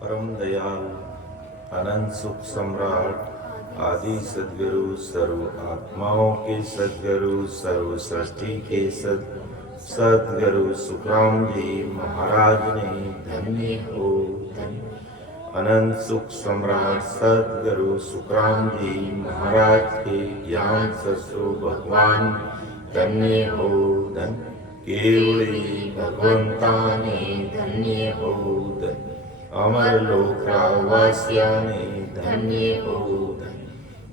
परम दयाल अनंत सुख सम्राट आदि सद्गुरु सर्व आत्माओं के सद्गुरु सर्व सृष्टि के सद्गुरु सुखराम जी महाराज ने धन्य हो धन्य। अनंत सुख सम्राट सद्गुरु सुखराम जी महाराज के ज्ञान शस्त्रु भगवान धन्य हो धन्य। केवली भगवंता ने धन्य हो धन्य। अमर लोक वासिया ने धन्य हो धन्य।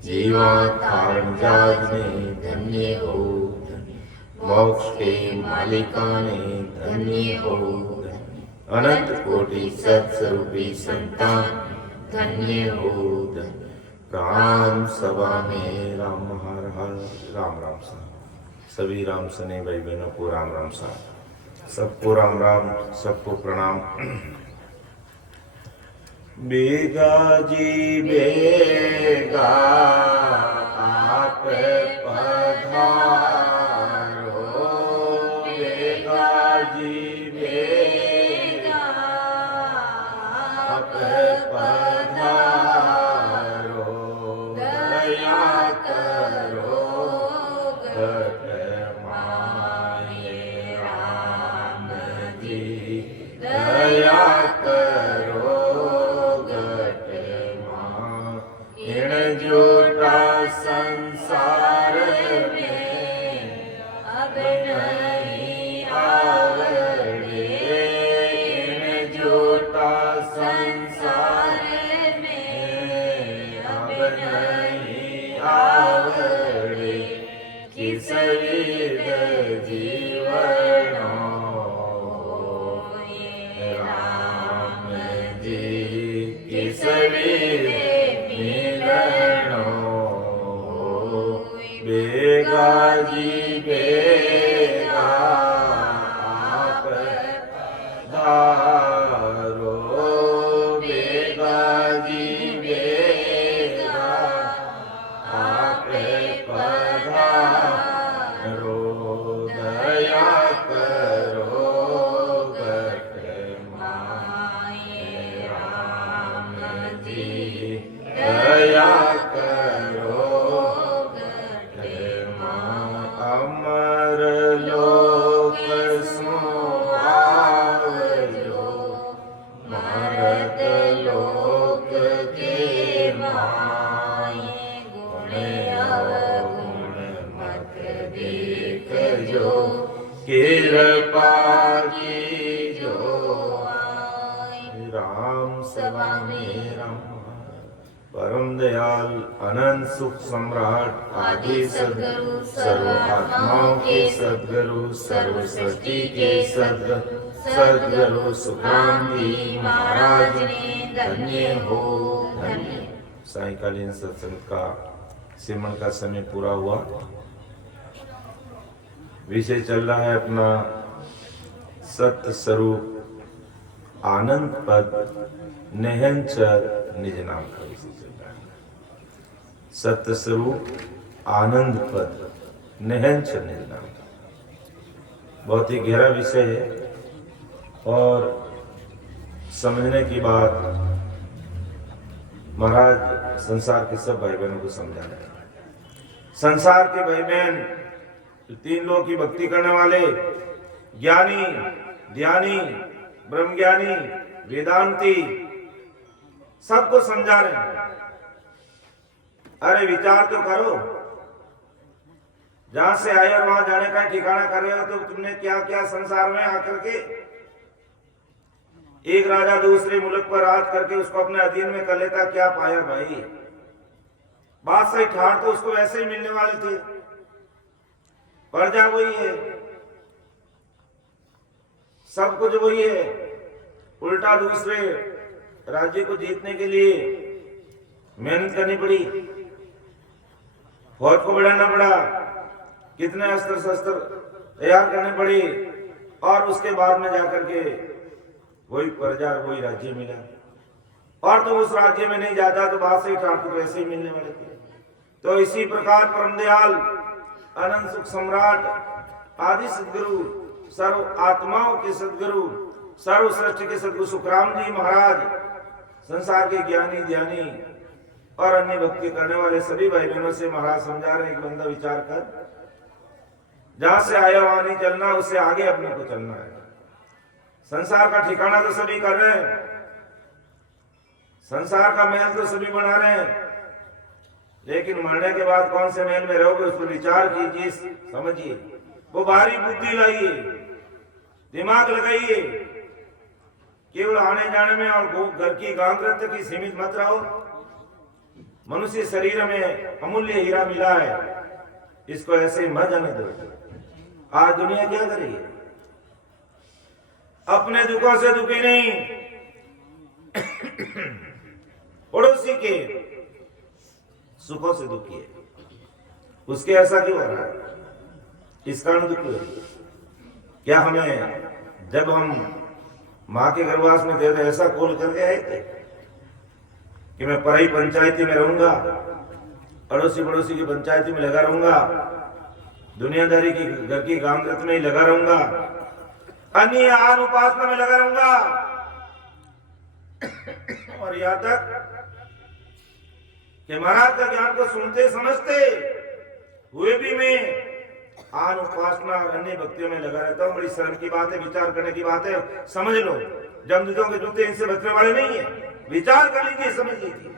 जीवा तारण जाज ने धन्य हो धन्य। मोक्ष के मालिका ने धन्य हो धन्य। अनंत कोटि सत्स्वरूपी संतान धन्य हो धन्य। राम सभा में राम हर हर राम राम सा। सभी राम सने भाई बहनों को राम राम सा। सबको राम राम, सबको प्रणाम। बेगा जी बेगा आप पधारो, बेगा जी बेगा आप पधारो, दया करो गट माये राम जी, दया करो झूठा संसार में अब नहीं आवड़े, झूठा संसार में अब नहीं आवड़े। किस विध जीवनो राम जी, किस विध बेगा जी बेगा आप पधारो, बेगा जी बेगा आप पधारो, दया करो गट माये राम जी, दया करो अमर लोक सुहावजो, मरत लोक के माये, गुण अवगुण मत देखजो, कृपा कीजो आए। राम सभा में राम परम दयाल अनंत सुख सम्राट आदि सद्गुरु सर्व आत्माओं के सद्गुरु सर्व सृष्टि के सद्गुरु सुखराम जी महाराज ने धन्य हो धन्य। सायंकालीन सत्संग का सिमरन का समय पूरा हुआ। विषय चल रहा है अपना सत्य स्वरूप आनंद पद निहंचर निज नाम का विषय चल रहा है। सत्य स्वरूप आनंद पद निहंचर निज नाम, बहुत ही गहरा विषय है और समझने की बात महाराज संसार के सब भाई बहनों को समझा रहे हैं। संसार के भाई बहन तीन लोगों की भक्ति करने वाले ज्ञानी, ध्यानी, ब्रह्मज्ञानी, वेदांती सबको समझा रहे हैं। अरे विचार तो करो, जहां से आए और वहां जाने का ठिकाना कर रहे हो तो तुमने क्या क्या संसार में आकर के एक राजा दूसरे मुल्क पर राज करके उसको अपने अधीन में कर लेता, क्या पाया भाई? बादशाही ठाड़ तो उसको वैसे ही मिलने वाले थे, प्रजा वही है, सब कुछ वही है। उल्टा दूसरे राज्य को जीतने के लिए मेहनत करनी पड़ी, फौज को बढ़ाना पड़ा, कितने अस्त्र शस्त्र तैयार करने पड़े और उसके बाद में जाकर के वही प्रजा वही राज्य मिला। और तो उस राज्य में नहीं जाता तो बादशाही ठाकुर वैसे ही मिलने वाले थे। तो इसी प्रकार परम दयाल अनंत सुख सम्राट आदि सद्गुरु सर्व आत्माओं के सद्गुरु सर्व सृष्टि के सद्गुरु सुखराम जी महाराज संसार के ज्ञानी ध्यानी और अन्य भक्ति करने वाले सभी भाई बहनों से महाराज समझा रहे हैं कि बंदा विचार कर, जहां से आया वहां नहीं चलना, उससे आगे अपने को चलना है। संसार का ठिकाना तो सभी कर रहे हैं, संसार का महल तो सभी बना रहे हैं, लेकिन मरने के बाद कौन से महल में रहोगे उस पर विचार कीजिए, समझिए। वो भारी बुद्धि लाइए, दिमाग लगाइए, केवल आने जाने में और घर की गांगरत की सीमित मत रहो। मनुष्य शरीर में अमूल्य हीरा मिला है, इसको ऐसे ही मत जाने दो। आज दुनिया क्या कर रही है? अपने दुखों से दुखी नहीं, पड़ोसी के सुखों से दुखी है। उसके ऐसा क्यों हो रहा है? इस कारण दुखी हो। क्या हमें जब हम माँ के गर्भवास में थे तो ऐसा कोल करके आए थे कि मैं पराई पंचायती में रहूंगा, अड़ोसी पड़ोसी की पंचायती में लगा रहूंगा, दुनियादारी की घर की गांगरत में ही लगा रहूंगा, अन्य आन उपासना में लगा रहूंगा, और यहां तक कि महाराज का ज्ञान को सुनते समझते हुए भी मैं आन उपासना और अन्य भक्तियों में लगा रहता हूं। बड़ी शर्म की बात है, विचार करने की बात है। समझ लो, जमदूतों के जूते इनसे बचने वाले नहीं है। विचार कर लीजिए, समझ लीजिए।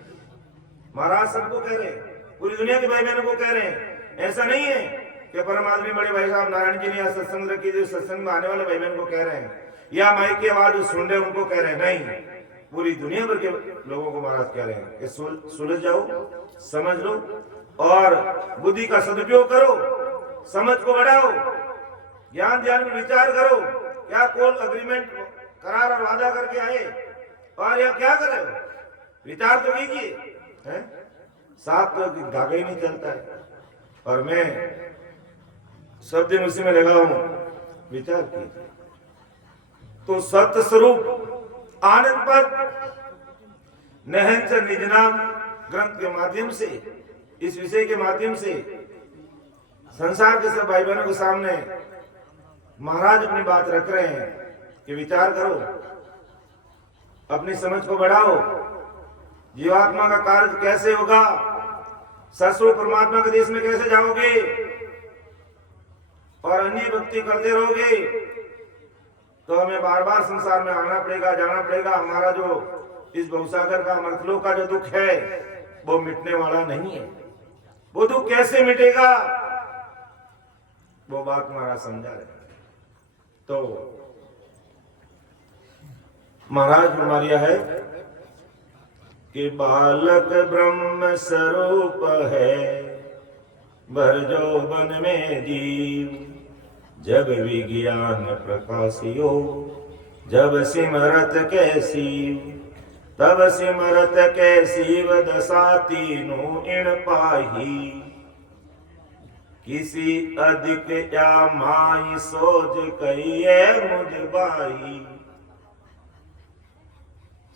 महाराज सबको कह रहे हैं, पूरी दुनिया के भाई बहनों को कह रहे हैं। ऐसा नहीं है कि परम आदमी बड़े भाई साहब नारायण जी ने यहाँ सत्संग रखी, जो सत्संग में आने वाले भाई बहन को कह रहे हैं, या माई की आवाज जो सुन रहे उनको कह रहे हैं। नहीं, पूरी दुनिया भर के लोगों को महाराज कह रहे हैं कि सुलझ जाओ, समझ लो और बुद्धि का सदुपयोग करो, समझ को बढ़ाओ, ज्ञान ध्यान में विचार करो। क्या कोल अग्रीमेंट करार और वादा करके आए और यह क्या कर रहे हो? विचार तो कीजिए। साथ तो धागा ही नहीं चलता है, और मैं सब दिन उसी में लगा हूं। विचार कीजिए तो सत्य स्वरूप आनंद पर नहंस निज नाम ग्रंथ के माध्यम से, इस विषय के माध्यम से संसार के सब भाई बहनों के सामने महाराज अपनी बात रख रहे हैं कि विचार करो, अपनी समझ को बढ़ाओ, जीवात्मा का कार्य कैसे होगा, ससुर परमात्मा के देश में कैसे जाओगे, और अन्य भक्ति करते रहोगे तो हमें बार बार संसार में आना पड़ेगा, जाना पड़ेगा। हमारा जो इस भवसागर का, मृतलोक का जो दुख है वो मिटने वाला नहीं है। वो दुख कैसे मिटेगा, वो बात महाराज समझा रहे। तो महाराज हमारी है कि बालक ब्रह्म स्वरूप है, भर जौवन में जीव, जब विज्ञान प्रकाशियो, जब सिमरत के शिव, तब सिमरत के शिव दशा तीनों इण पाही, किसी अधिक या माई सोच कहिए मुझ बाई,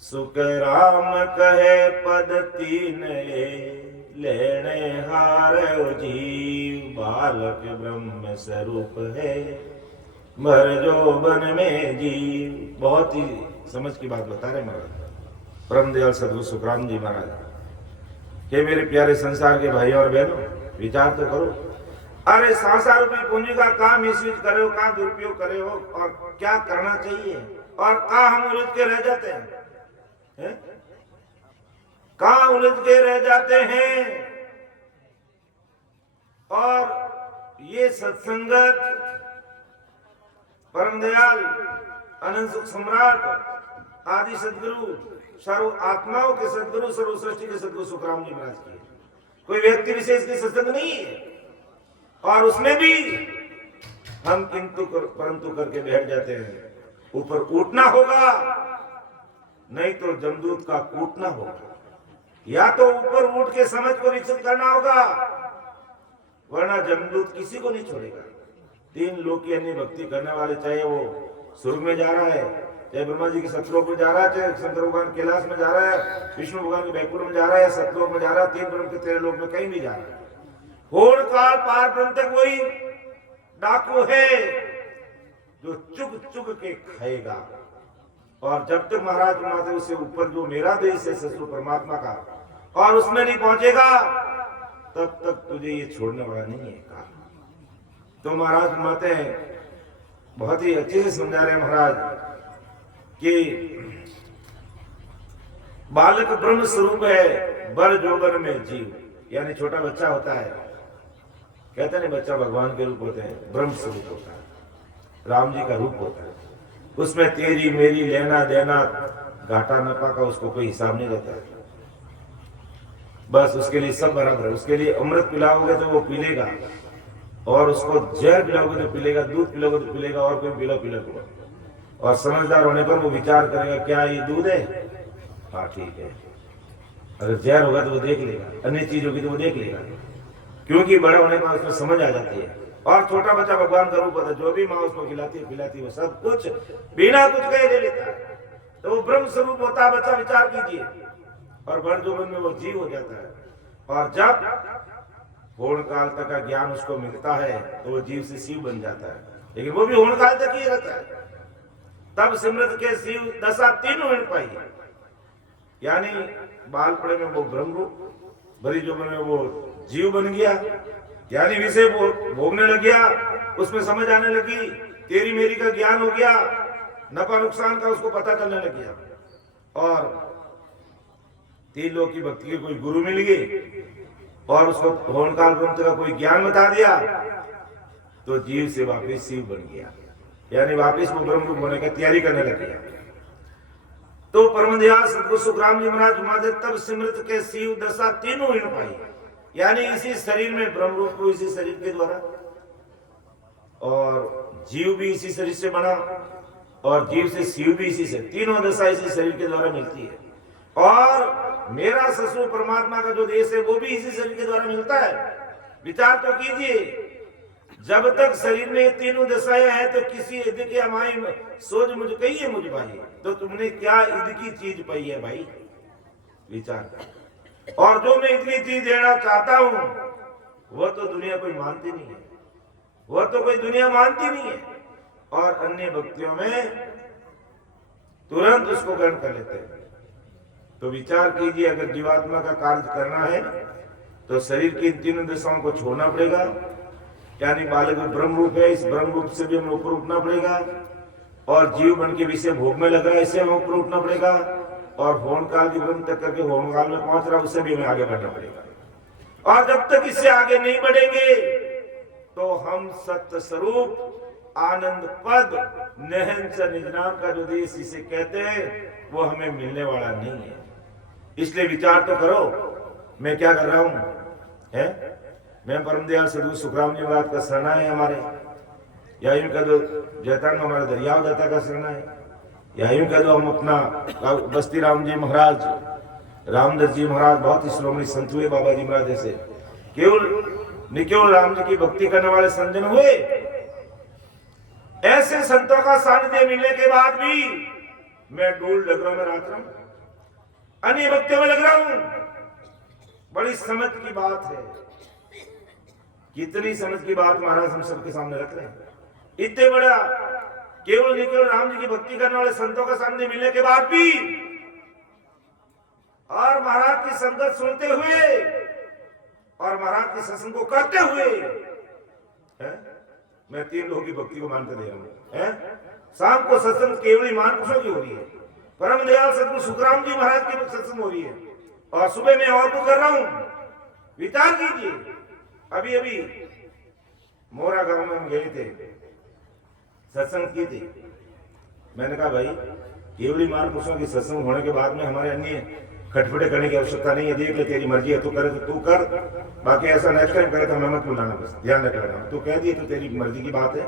सुख राम कहे पद तीन लेने हार जीव, बालक ब्रह्म स्वरूप है, भर जौवन में जीव। बहुत ही समझ की बात बता रहे महाराज परम दयाल सदगुरु सुखराम जी महाराज। हे मेरे प्यारे संसार के भाई और बहनों, विचार तो करो। अरे संसार रूपी पूंजी का कहाँ मिसयूज करे हो, कहाँ दुरुपयोग करे हो, और क्या करना चाहिए, और कहाँ हम उलझ के रह जाते हैं, कहाँ उलझ के रह जाते हैं। और ये सत्संगत परम दयाल अनंत सुख सम्राट आदि सदगुरु, सर्व आत्माओं के सदगुरु, सर्व सृष्टि के सदगुरु सुखराम जी महाराज की, कोई व्यक्ति विशेष की सत्संग नहीं है। और उसमें भी हम किंतु परंतु करके बैठ जाते हैं। ऊपर उठना होगा, नहीं तो जमदूत का कूटना होगा। या तो ऊपर उठ के समझ को विकसित करना होगा, वरना जमदूत किसी को नहीं छोड़ेगा। तीन लोग की अन्य भक्ति करने वाले, चाहे वो स्वर्ग में जा रहा है, चाहे ब्रह्मा जी के सतलोक में जा रहा है, चाहे शंकर भगवान कैलाश में जा रहा है, विष्णु भगवान के बैकुंठ में जा रहा है, सतलोक में जा रहा है, तीन ब्रह्म के तेरह लोक में कहीं भी जा रहा है। होड़ काल पार ब्रह्म तक वही डाकू है जो चुग चुग के खाएगा और जब तक महाराज माते उससे ऊपर जो मेरा देश है ससुर परमात्मा का, और उसमें नहीं पहुंचेगा तब तक तुझे ये छोड़ने वाला नहीं है कहा। तो महाराज माते बहुत ही अच्छे से समझा रहे हैं महाराज कि बालक ब्रह्म स्वरूप है, बर जोगन में जीव, यानी छोटा बच्चा होता है, कहते नहीं बच्चा भगवान के रूप होते हैं, ब्रह्म स्वरूप होता है, राम जी का रूप होता है, उसमें तेरी मेरी लेना देना घाटा नफा का उसको कोई हिसाब नहीं रहता है, बस उसके लिए सब बराबर है। उसके लिए अमृत पिलाओगे तो वो पी लेगा, और उसको जहर पिलाओगे तो पी लेगा, दूध पिलाओगे तो पी लेगा, और कोई पिलाओगे, और समझदार होने पर वो विचार करेगा क्या ये दूध है, हाँ ठीक है, अगर जहर होगा तो वो देख लेगा, अन्य चीज होगी तो वो देख लेगा, क्योंकि बड़ा होने पर उसमें समझ आ जाती है। और छोटा बच्चा भगवान का रूप होता है, जो भी माँ उसको खिलाती है वो सब कुछ बिना कुछ कहे ले लेता है, तो वो ब्रह्म स्वरूप होता है बच्चा, विचार कीजिए। और बड़ जोगन में वो जीव हो जाता है, और जब पूर्ण काल तक का ज्ञान उसको मिलता है तो वो जीव से शिव बन जाता है, लेकिन वो भी पूर्ण काल तक ही रहता है। तब सिमरत के शिव दशा तीनों मिल पाई, यानी बालपड़े में वो ब्रह्म रूप, बड़ी जोगन में वो जीव बन गया, यानी विषय भोगने लग गया, उसमें समझ आने लगी, तेरी मेरी का ज्ञान हो गया, नफा नुकसान का उसको पता चलने लग गया, और तीन लोग की भक्ति के कोई गुरु मिल गए और उसको होनकाल ब्रह्म का कोई ज्ञान बता दिया, तो जीव से वापिस शिव बन गया, यानी वापिस वो ब्रह्म रूप होने की तैयारी करने लग गया। तो परम दयाल सतगुरु सुखराम जी महाराज महादेव तब सिमरत के शिव दशा तीनों हिण पाई, यानी इसी शरीर में ब्रह्म रूप को इसी शरीर के द्वारा, और जीव भी इसी शरीर से बना, और जीव से शिव भी इसी से, तीनों दशा इसी शरीर के द्वारा मिलती है। और मेरा ससुर परमात्मा का जो देश है वो भी इसी शरीर के द्वारा मिलता है। विचार तो कीजिए, जब तक शरीर में तीनों दशाएं हैं तो किसी ईद के हमारी सोच मुझ कही है मुझ भाई, तो तुमने क्या ईद की चीज पाई है भाई, विचार कर। और जो मैं इतनी चीज देना चाहता हूं वो तो दुनिया कोई मानती नहीं है, वो तो कोई दुनिया मानती नहीं है, और अन्य भक्तियों में तुरंत उसको ग्रहण कर लेते हैं। तो विचार कीजिए, अगर जीवात्मा का कार्य करना है तो शरीर की इन तीनों दशाओं को छोड़ना पड़ेगा, यानी बालक ब्रह्म रूप है, इस ब्रह्म रूप से भी हमें ऊपर उठना पड़ेगा, और जीव बन के विषय भोग में लग रहा है, इससे हमें ऊपर उठना पड़ेगा, और होम काल की ब्रह्म तक करके होम काल में पहुंच रहा है, उससे भी हमें आगे बढ़ना पड़ेगा। और जब तक इससे आगे नहीं बढ़ेंगे तो हम सत्य स्वरूप आनंद पद नहंस निज नाम का जो देश इसे कहते हैं वो हमें मिलने वाला नहीं है। इसलिए विचार तो करो, मैं क्या कर रहा हूं है, मैं परम दयाल सदगुरु सुखराम जी महाराज का शरणा है हमारे, या यूं कह दो जैतान में हमारे दरियाव दाता का शरणा है, या यूं कह दो हम अपना बस्ती राम जी महाराज, रामदास जी महाराज बहुत ही श्रोमणी संत हुए, बाबा जी महाराज जैसे केवल निकेवल राम जी की भक्ति करने वाले संजन हुए। ऐसे संतों का सानिध्य मिलने के बाद भी मैं डूल लग रहा हूं, मैं रात रहा हूं, अन्य भक्तियों में लग रहा हूं। बड़ी समझ की बात है, कितनी समझ की बात महाराज हम सबके सामने रख रहे हैं। इतने बड़ा केवल निकेवल राम जी की भक्ति करने वाले संतों का सामने मिलने के बाद भी, और महाराज की संगत सुनते हुए और महाराज के सत्संग को करते हुए है? मैं तीन लोगों की भक्ति को मानकर दे रहा हूं। शाम को सत्संग केवल महापुरुषों की हो रही है, परम दयाल सतगुरु सुखराम जी महाराज की सत्संग हो रही है, और सुबह मैं और को कर रहा हूं। विचार कीजिए, अभी अभी मोरा गांव में हम गए थे, सत्संग की थी। मैंने कहा भाई केवली महापुरुषों की सत्संग होने के बाद में हमारे अन्य खटपटे करने की आवश्यकता नहीं है, देख ले तेरी मर्जी है, तू करे तो तू कर, बाकी ऐसा नेक्स्ट टाइम करे तो हमें मत बुलाना, बस ध्यान रख लेना। तू कह दिए तो तेरी मर्जी की बात है,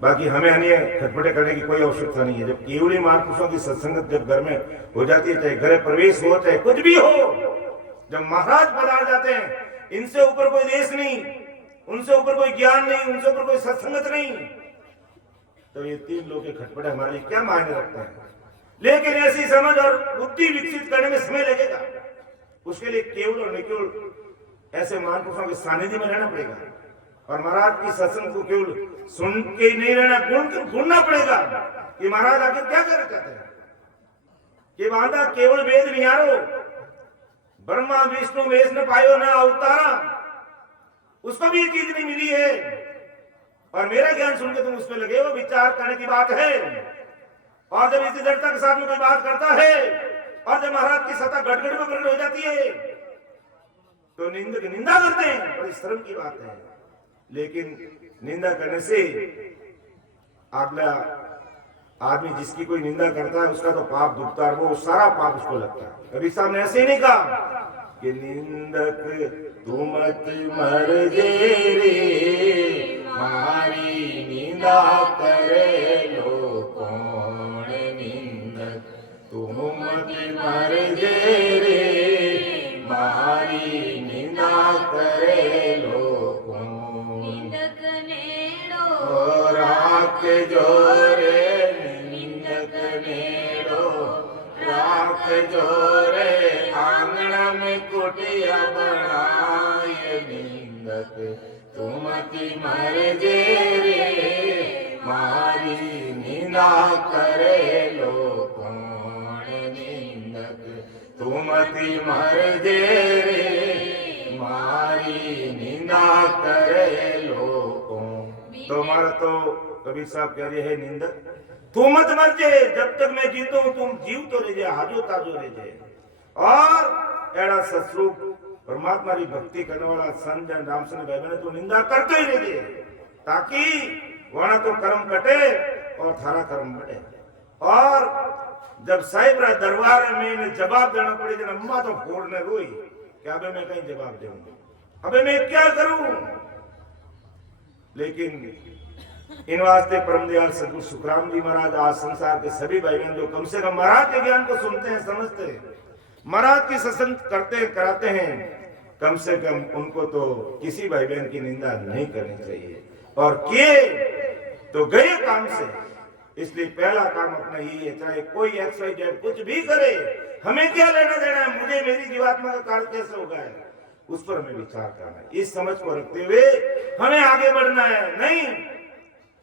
बाकी हमें अन्य खटपटे करने की कोई आवश्यकता नहीं है। जब केवली महापुरुषों की सत्संगत जब घर में हो जाती है, चाहे घर प्रवेश हो चाहे कुछ भी हो, जब महाराज पधार जाते हैं, इनसे ऊपर कोई देश नहीं, उनसे ऊपर कोई ज्ञान नहीं, उनसे ऊपर कोई सत्संगत नहीं, तो ये तीन लोग के खटपटे हमारे लिए क्या मायने रखते हैं। लेकिन ऐसी समझ और बुद्धि विकसित करने में समय लगेगा, उसके लिए केवल और निकेवल ऐसे महापुरुषों के सानिध्य में रहना पड़ेगा, और महाराज की सत्संग को केवल सुन के नहीं रहना, गुणना पड़ेगा कि महाराज आखिर क्या करना चाहते हैं, कि बांधा केवल वेद निहारो, ब्रह्मा विष्णु वेश न पायो न अवतारा, उसको भी ये चीज नहीं मिली है। और मेरा ज्ञान सुन के तुम उसमें लगे हो, विचार करने की बात है। और जब इसी दृढ़ता के साथ में कोई बात करता है और जब महाराज की सत्ता गड़गड़ में प्रकट हो जाती है तो निंदक निंदा करते हैं, बड़ी शर्म की बात है। लेकिन निंदा करने से अगला आदमी जिसकी कोई निंदा करता है उसका तो पाप दुखता है, वो सारा पाप उसको लगता है। कभी साहब ने ऐसे ही नहीं कहा कि निंदक तू मत मर जे रे, मारी निंदा करे लो कौन, निंदक तू मत मर जे रे, मारी निंदा करे लो कौन, निंदक नेड़ो राख जोरे, निंदक नेड़ो राख जोरे, आंगन में कुटिया बनाए, निंदक तू मत मर जे रे, मारी निंदा करे लो कौन, निंदक तू मत मर जे रे, मारी निंदा करे लो कौन। तो हमारा तो कबीर साहब कह रहे हैं निंदक तू मत मर जे, जब तक मैं जीतो हूं तुम जीव तो रह जाए, हाजो ताजो रह जाए। और एड़ा ससुर परमात्मा की भक्ति करने वाला संत जन रामचंद्र भाई बहन तो निंदा करते ही रहिए, ताकि वहां तो कर्म कटे और थारा कर्म बढ़े। और जब साहिब दरबार में जवाब देना पड़े, जब अम्मा तो फोड़ने रोई कि अबे मैं कहीं जवाब दूंगा, अबे मैं क्या करूं। लेकिन इन वास्ते परमदयाल सदगुरु सुखराम जी महाराज आज संसार के सभी भाई बहन जो कम से कम महाराज के ज्ञान को सुनते हैं, समझते हैं, महाराज की सत्संग करते हैं, कराते हैं, कम से कम उनको तो किसी भाई बहन की निंदा नहीं करनी चाहिए। और किए तो गए काम से। इसलिए पहला काम अपना यही है, चाहे कोई XYZ कुछ भी करे, हमें क्या लेना देना है, मुझे मेरी जीवात्मा का कार्य कैसे होगा है, उस पर हमें विचार करना है। इस समझ को रखते हुए हमें आगे बढ़ना है। नहीं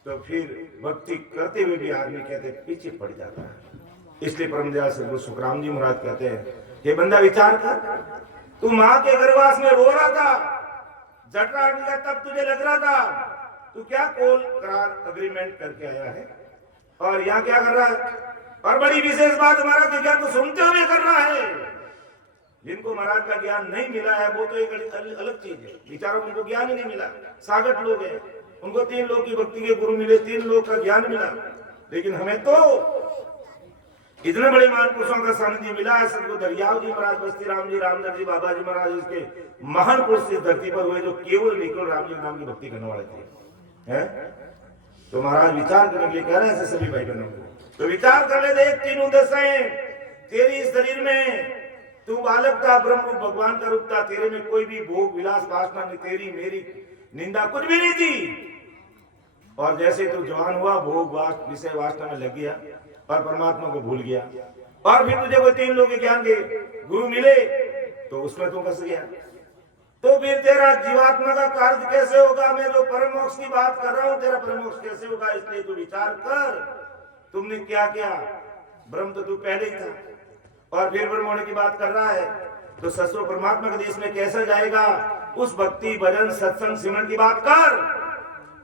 तो फिर भक्ति करते हुए भी आदमी कहते पीछे पड़ जाता है। इसलिए परमदयाल सदगुरु सुखराम जी महाराज कहते हैं कि बंदा विचार कर, तू माँ के गर्भवास में रो रहा था, जटरा का तब तुझे लग रहा था, तू क्या कोल करार अग्रीमेंट करके आया है और यहाँ क्या कर रहा है। और बड़ी विशेष बात महाराज के ज्ञान को सुनते हुए कर रहा है। जिनको महाराज का ज्ञान नहीं मिला है वो तो एक अलग चीज है, विचारों को ज्ञान ही नहीं मिला, सागट लोग हैं, उनको 3 लोग की भक्ति के गुरु मिले, 3 लोग का ज्ञान मिला। लेकिन हमें तो इतने बड़े महापुरुषों का सानिध्य मिला है। सदगुरु दरियाव जी महाराज, बस्ती राम जी, रामदास जी, बाबा जी महाराज, इसके महान पुरुष इस धरती पर हुए जो केवल निकल राम जी नाम की भक्ति करने वाले थे, हैं? तो महाराज विचार करने के लिए कह रहे हैं सभी भाई बहनों को, तो विचार कर ले, देख 3 दशाएं तेरी शरीर में, तू बालक था, ब्रह्म रूप भगवान का रूप था, तेरे में कोई भी भोग विलास वासना नहीं, तेरी मेरी निंदा कुछ भी नहीं थी। और जैसे तू जवान हुआ, भोग विषय वासना में लग गया और परमात्मा को भूल गया, और फिर तुझे वो 3 लोग के ज्ञान के गुरु मिले तो उसमें तू फंस गया। तो फिर तेरा जीवात्मा का कार्य कैसे होगा। मैं जो परम मोक्ष की बात कर रहा हूं, तेरा परम मोक्ष कैसे होगा। इसलिए तू विचार कर, तुमने क्या किया। ब्रह्म तो तू पहले ही था और फिर ब्रह्म होने की बात कर रहा है, तो ससुर परमात्मा के देश में कैसे जाएगा। उस भक्ति भजन सत्संग सिमरन की बात कर,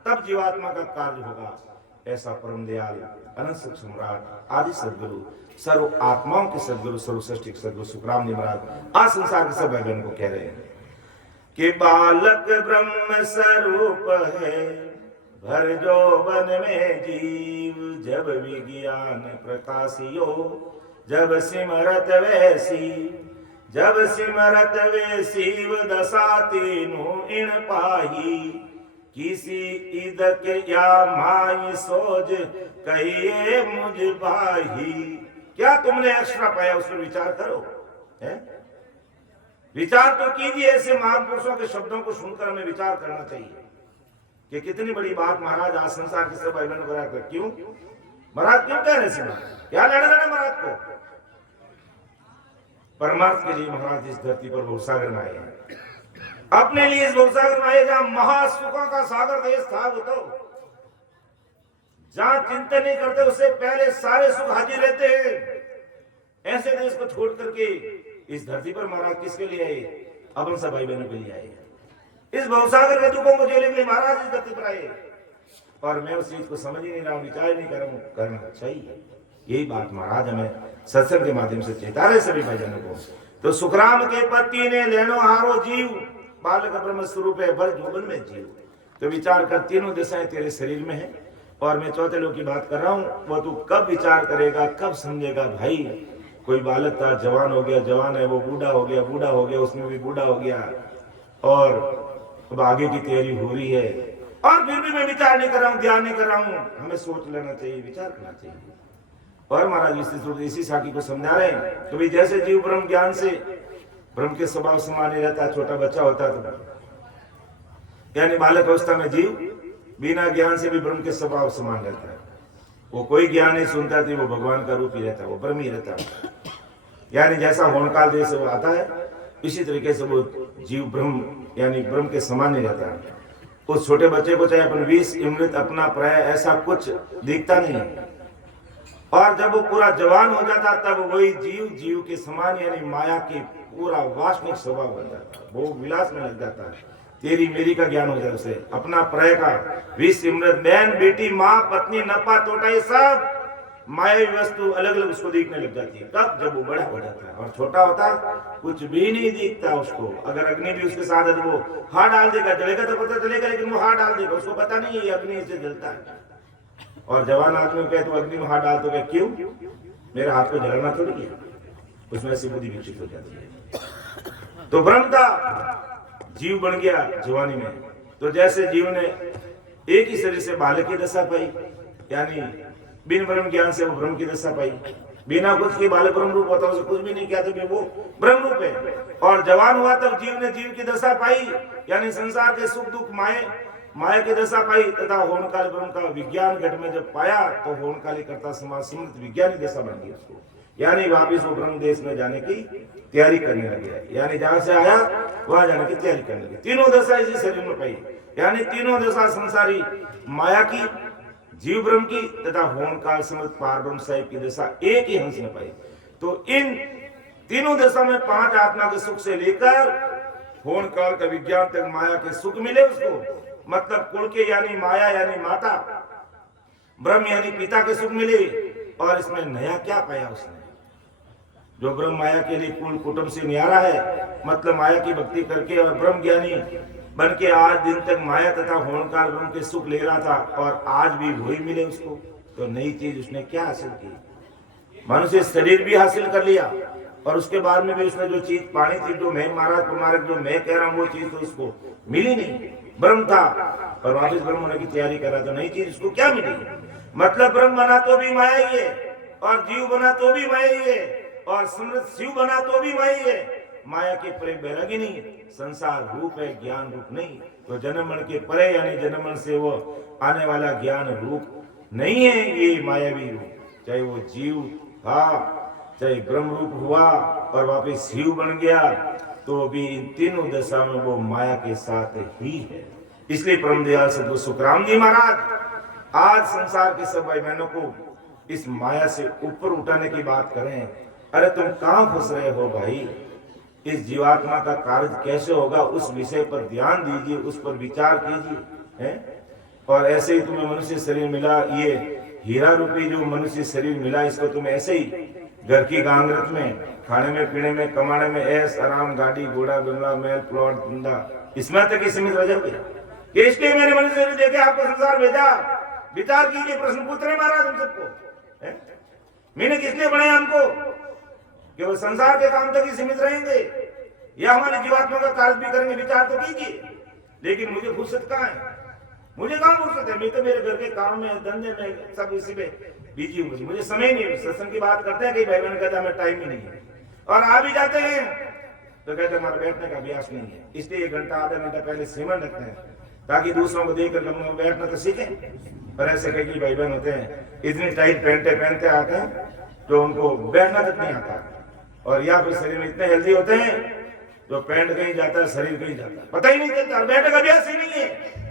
तब जीवात्मा का कार्य होगा। ऐसा परम दयाल अनंत सुख सम्राट आदि सदगुरु, सर्व आत्माओं के सदगुरु, सर्व सृष्टि के सदगुरु सुखराम जी महाराज आज संसार के सब भाई बहन को कह रहे हैं कि बालक ब्रह्म स्वरूप है, भर जोबन में जीव, जब विज्ञान प्रकाशियो, जब सिमरत वैसी, जब सिमरत वे शिव दशा तीनों इन पाही, किसी इदक या माई सोज कहिए मुझ बाही। क्या तुमने एक्स्ट्रा पाया, उस पर विचार करो, है? विचार तो कीजिए। ऐसे महापुरुषों के शब्दों को सुनकर हमें विचार करना चाहिए कि कितनी बड़ी बात महाराज आज संसार के सब भाई बहन को क्यों महाराज क्यों कह रहे हैं, क्या लड़ रहे महाराज को। परमार्थ के लिए महाराज इस धरती पर भवसागर में आए हैं, अपने लिए इस भवसागर में आए जहां महासुखों का सागर देश था, वो तो जहां चिंतन नहीं करते उससे पहले सारे सुख हाजिर रहते हैं। ऐसे देश को छोड़ करके इस धरती पर महाराज किसके लिए आए? अपन सब भाई बहनों के लिए आए। इस भवसागर के दुखों को झेलने के लिए महाराज इस धरती पर आए। और मैं उस चीज को समझ ही नहीं रहा हूँ, विचार नहीं कर रहा हूँ, करना चाहिए। यही बात महाराज हमें सत्संग के माध्यम से चेता रहे सभी भाईजनों को। तो सुखराम के पति ने लेनो हारो जीव, बालक ब्रह्म स्वरूप है बर जोबन में जीव। तो विचार कर, तीनों दिशाएं तेरे शरीर में है। और मैं चौथे लोग की बात कर रहा हूँ, वो तू कब विचार करेगा, कब समझेगा? भाई कोई बालक था, जवान हो गया, जवान है वो बूढ़ा हो गया, बूढ़ा हो गया उसमें भी बूढ़ा हो गया, और अब आगे की तैयारी हो रही है, और फिर भी मैं विचार नहीं कर रहा हूँ, ध्यान नहीं कर रहा हूँ। हमें सोच लेना चाहिए, विचार करना चाहिए। और महाराज इसी साखी को समझा रहे हैं तो भाई जैसे जीव ब्रह्म ज्ञान से ब्रह्म के स्वभाव समान ही रहता है। छोटा बच्चा होता है तो यानी बालक अवस्था में जीव बिना ज्ञान से भी ब्रह्म के स्वभाव समान रहता है। वो कोई ज्ञान नहीं सुनता थी, वो भगवान का रूप ही रहता है, वो ब्रह्म ही रहता है। यानी जैसा होनकाल देश से वो आता है, इसी तरीके से वो जीव ब्रह्म यानी ब्रह्म के समान ही रहता है। उस छोटे बच्चे को चाहे अपन 20 अमृत अपना प्राय ऐसा कुछ दिखता नहीं है। और जब वो पूरा जवान हो जाता तब वही जीव के समान यानी माया के पूरा वासनिक स्वभाव बन जाता है, वो विलास में लग जाता है। तेरी मेरी का ज्ञान हो जाए उसे, अपना प्रय का 20 अमृत, बहन बेटी माँ पत्नी नफा तोटा ये सब मायावी वस्तु अलग अलग उसको दिखने लग जाती है। कब? जब वो बड़ा हो जाता है। और छोटा होता कुछ भी नहीं दिखता उसको। अगर अग्नि भी उसके साथ है तो वो हाथ डाल देगा, जलेगा तो पता चलेगा, लेकिन वो हाथ डाल देगा, उसको पता नहीं है अग्नि इससे जलता है। और जवान आदमी कहे तो अग्नि में हाथ डाल तो क्या, क्यों? मेरे हाथ को जलाना थोड़ी है, उसमें से बुद्धि विकसित हो जाती है। तो ब्रह्म का जीव बन गया जवानी में। तो जैसे जीव ने एक ही शरीर से बालक की दशा पाई, यानी बिन ब्रह्म ज्ञान से वो ब्रह्म की दशा पाई। बिना कुछ के बालक ब्रह्म रूप होता, उसे कुछ भी नहीं किया तो वो ब्रह्म रूप है। और जवान हुआ तब जीव ने जीव की दशा पाई, यानी संसार के सुख दुख माया की दशा पाई, तथा होनकाल ब्रह्म का विज्ञान घट में जब पाया तो होनकाली कर्ता समाज समृत विज्ञानी दशा बन गई उसको। यानी वापिस वो ब्रह्म देश में जाने की तैयारी करने लगे, यानी जहां से आया वहां जाने की तैयारी करने लगे। तीनों दशा इसी शरीर में पाई, यानी तीनों दशा संसारी माया की, जीव ब्रह्म की तथा होनकाल समृत पार ब्रह्म साहिब की दशा एक ही हंस ने पाई। तो इन तीनों दशा में 5 आत्मा के सुख से लेकर होनकाल का विज्ञान तक माया के सुख मिले उसको। मतलब कुल के यानी माया यानी माता, ब्रह्म यानी पिता के सुख मिले। और इसमें नया क्या पाया उसने? जो ब्रह्म माया के लिए कुल कुटुंब से न्यारा है, मतलब माया की भक्ति करके और ब्रह्म ज्ञानी बन के आज दिन तक माया तथा होनकाल ब्रह्म के सुख ले रहा था, और आज भी वही मिले उसको। तो नई चीज उसने क्या हासिल की? मनुष्य शरीर भी हासिल कर लिया, और उसके बाद में भी उसने जो चीज पानी थी, जो मैं महाराज कुमारक जो मैं कह रहा हूँ वो चीज तो उसको मिली नहीं। ब्रह्म था और वापिस ब्रह्म होने की तैयारी कर रहा था, नई चीज उसको क्या मिली? मतलब ब्रह्म बना तो भी माया ही है, और जीव बना तो भी माया ही है, और समृद्ध शिव बना तो भी माया ही है। माया के परे बैरागी नहीं, संसार रूप है, ज्ञान रूप नहीं। तो जन्म मरण के परे यानी जन्म मरण से वो आने वाला ज्ञान रूप नहीं है ये मायावी रूप। चाहे वो जीव था, चाहे ब्रह्म रूप हुआ और वापिस शिव बन गया, तो भी इन तीनों दशा में वो माया के साथ ही है। इसलिए परम दयाल सद्गुरु सुखराम जी महाराज आज संसार के सब भाई बहनों को इस माया से ऊपर उठाने की बात करें। अरे तुम कहां फंस रहे हो भाई? इस जीवात्मा का कार्य कैसे होगा उस विषय पर ध्यान दीजिए, उस पर विचार कीजिए, हैं? और ऐसे ही तुम्हें मनुष्य शरीर मिला, ये हीरा रूपी जो मनुष्य शरीर मिला, इसको तुम ऐसे ही घर की गांगरत में खाने में पीने में कमाने में ऐश आराम गाड़ी घोड़ा बंगला महल प्लॉट धंधा इसमें तक ही सीमित रह जाओगे। इसलिए मैंने मनुष्य शरीर देके आपको संसार भेजा। विचार कीजिए, प्रश्न पूछ रहे महाराज हम सबको, मैंने किसने बनाया हमको? केवल संसार के काम तक ही सीमित रहेंगे या हमारी जीवात्मा का कार्य भी करेंगे? विचार तो कीजिए। लेकिन मुझे फुर्सत कहाँ है? मुझे कहाँ फुर्सत है? मैं तो मेरे घर के काम में धंधे में सब इसी में बिजी हूँ। मुझे समय नहीं है। सत्संग की बात करते हैं कई भाई बहन कहते हैं हमें टाइम ही नहीं है, और आ भी जाते हैं तो कहते हैं हमारा बैठने का अभ्यास नहीं है। इसलिए 1 घंटा आधा घंटा पहले सेवन रखते हैं ताकि दूसरों को देखकर हम बैठना तो सीखें। और ऐसे कई भाई बहन होते हैं इतनी टाइट पैंटे पहनते आते हैं तो उनको बैठना तक नहीं आता, और या फिर शरीर में इतने हेल्दी होते हैं जो पैंट कहीं जाता है शरीर कहीं जाता है, पता ही नहीं चलता। बैठने का अभ्यास ही नहीं है,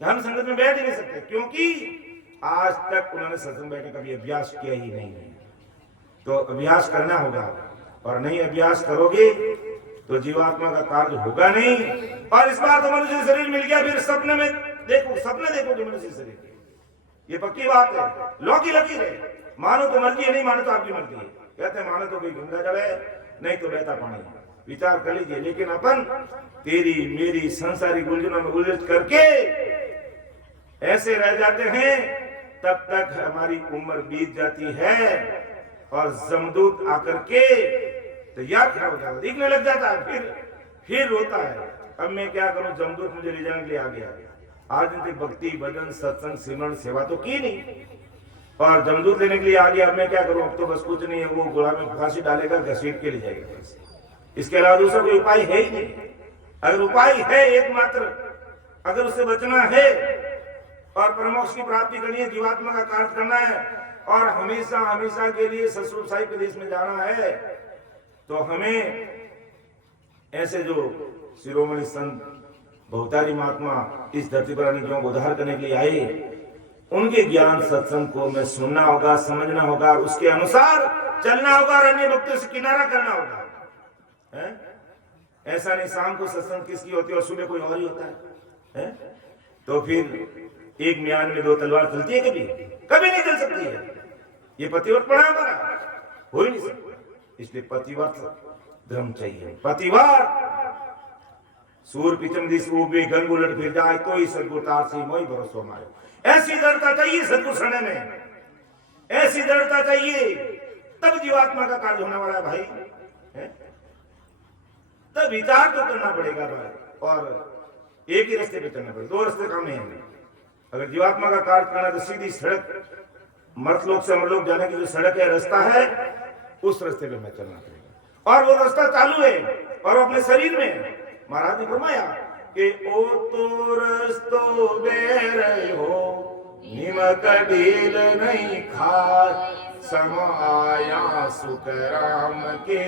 हम संगत में बैठ ही नहीं सकते, क्योंकि आज तक उन्होंने सत्संग बैठने का भी अभ्यास किया ही नहीं है। तो अभ्यास करना होगा, और नहीं अभ्यास करोगे तो जीवात्मा का कार्य होगा नहीं। और इस बार तो मनुष्य शरीर मिल गया, फिर सपने में देखो, सपने देखोगे मनुष्य शरीर के, ये पक्की बात है। लौकी लकीर है, मानो तो मर्जी है, नहीं मानो तो आपकी मर्जी है। कहते हैं मानो तो कोई गंगा जल है, नहीं तो बहता पानी है, विचार कर लीजिए। लेकिन अपन तेरी मेरी संसारी गुंजनों में उलझ करके ऐसे रह जाते हैं, तब तक हमारी उम्र बीत जाती है और जमदूत आकर के तैयार खड़ा हो जाता, दिखने लग जाता है, फिर रोता है, अब मैं क्या करूं, जमदूत मुझे ले जाने के लिए आ गया। आज इनकी भक्ति भजन सत्संग सिमरण सेवा तो की नहीं, और जमदूत लेने के लिए आ गया, अब मैं क्या करूं, अब तो बस कुछ नहीं है, वो घोड़ा में फांसी डालेगा, घसीट के ले जाएगा, इसके अलावा दूसरा कोई उपाय है ही नहीं। अगर उपाय है एकमात्र, अगर उससे बचना है और परमोक्ष की प्राप्ति करनी है, जीवात्मा का कार्य करना है और हमेशा हमेशा के लिए ससुर साहिब के देश में जाना है, तो हमें ऐसे जो शिरोमणि संत बहुतारी महात्मा इस धरती पर आने को उद्धार करने के लिए आए, उनके ज्ञान सत्संग को हमें सुनना होगा, समझना होगा, उसके अनुसार चलना होगा और अन्य भक्तों से किनारा करना होगा। ऐसा नहीं शाम को सत्संग किसकी होती है और सुबह कोई और ही होता है? तो फिर एक म्यान में दो तलवार चलती है? कभी नहीं चल सकती है। ये पतिव्रत पड़ा हमारा, हो ही नहीं सकता। इसलिए पतिव्रत धर्म चाहिए। पतिव्रत सूर पिचम दिस ऊबे गंग उलट फिर जाए, तो ही सदगुरु तार से मोई भरोसा हमारे। ऐसी दृढ़ता चाहिए सदगुरु शरण में, ऐसी दृढ़ता चाहिए, तब जीवात्मा का कार्य होने वाला है भाई। तब विचार तो करना पड़ेगा भाई, और एक ही रास्ते पे चलना पड़ेगा, दो रास्ते काम नहीं है। अगर जीवात्मा का कार्य करना तो सीधी सड़क, मर्तलोक से अमरलोक जाने की जो सड़क है, रास्ता है, उस रास्ते पे मैं चलना पड़ेगा। और वो रास्ता चालू है, और अपने शरीर में महाराज ने फरमाया कि ओ तो रस्तो बेर हो, निमक ढील नहीं खाए, समाया सुख राम के,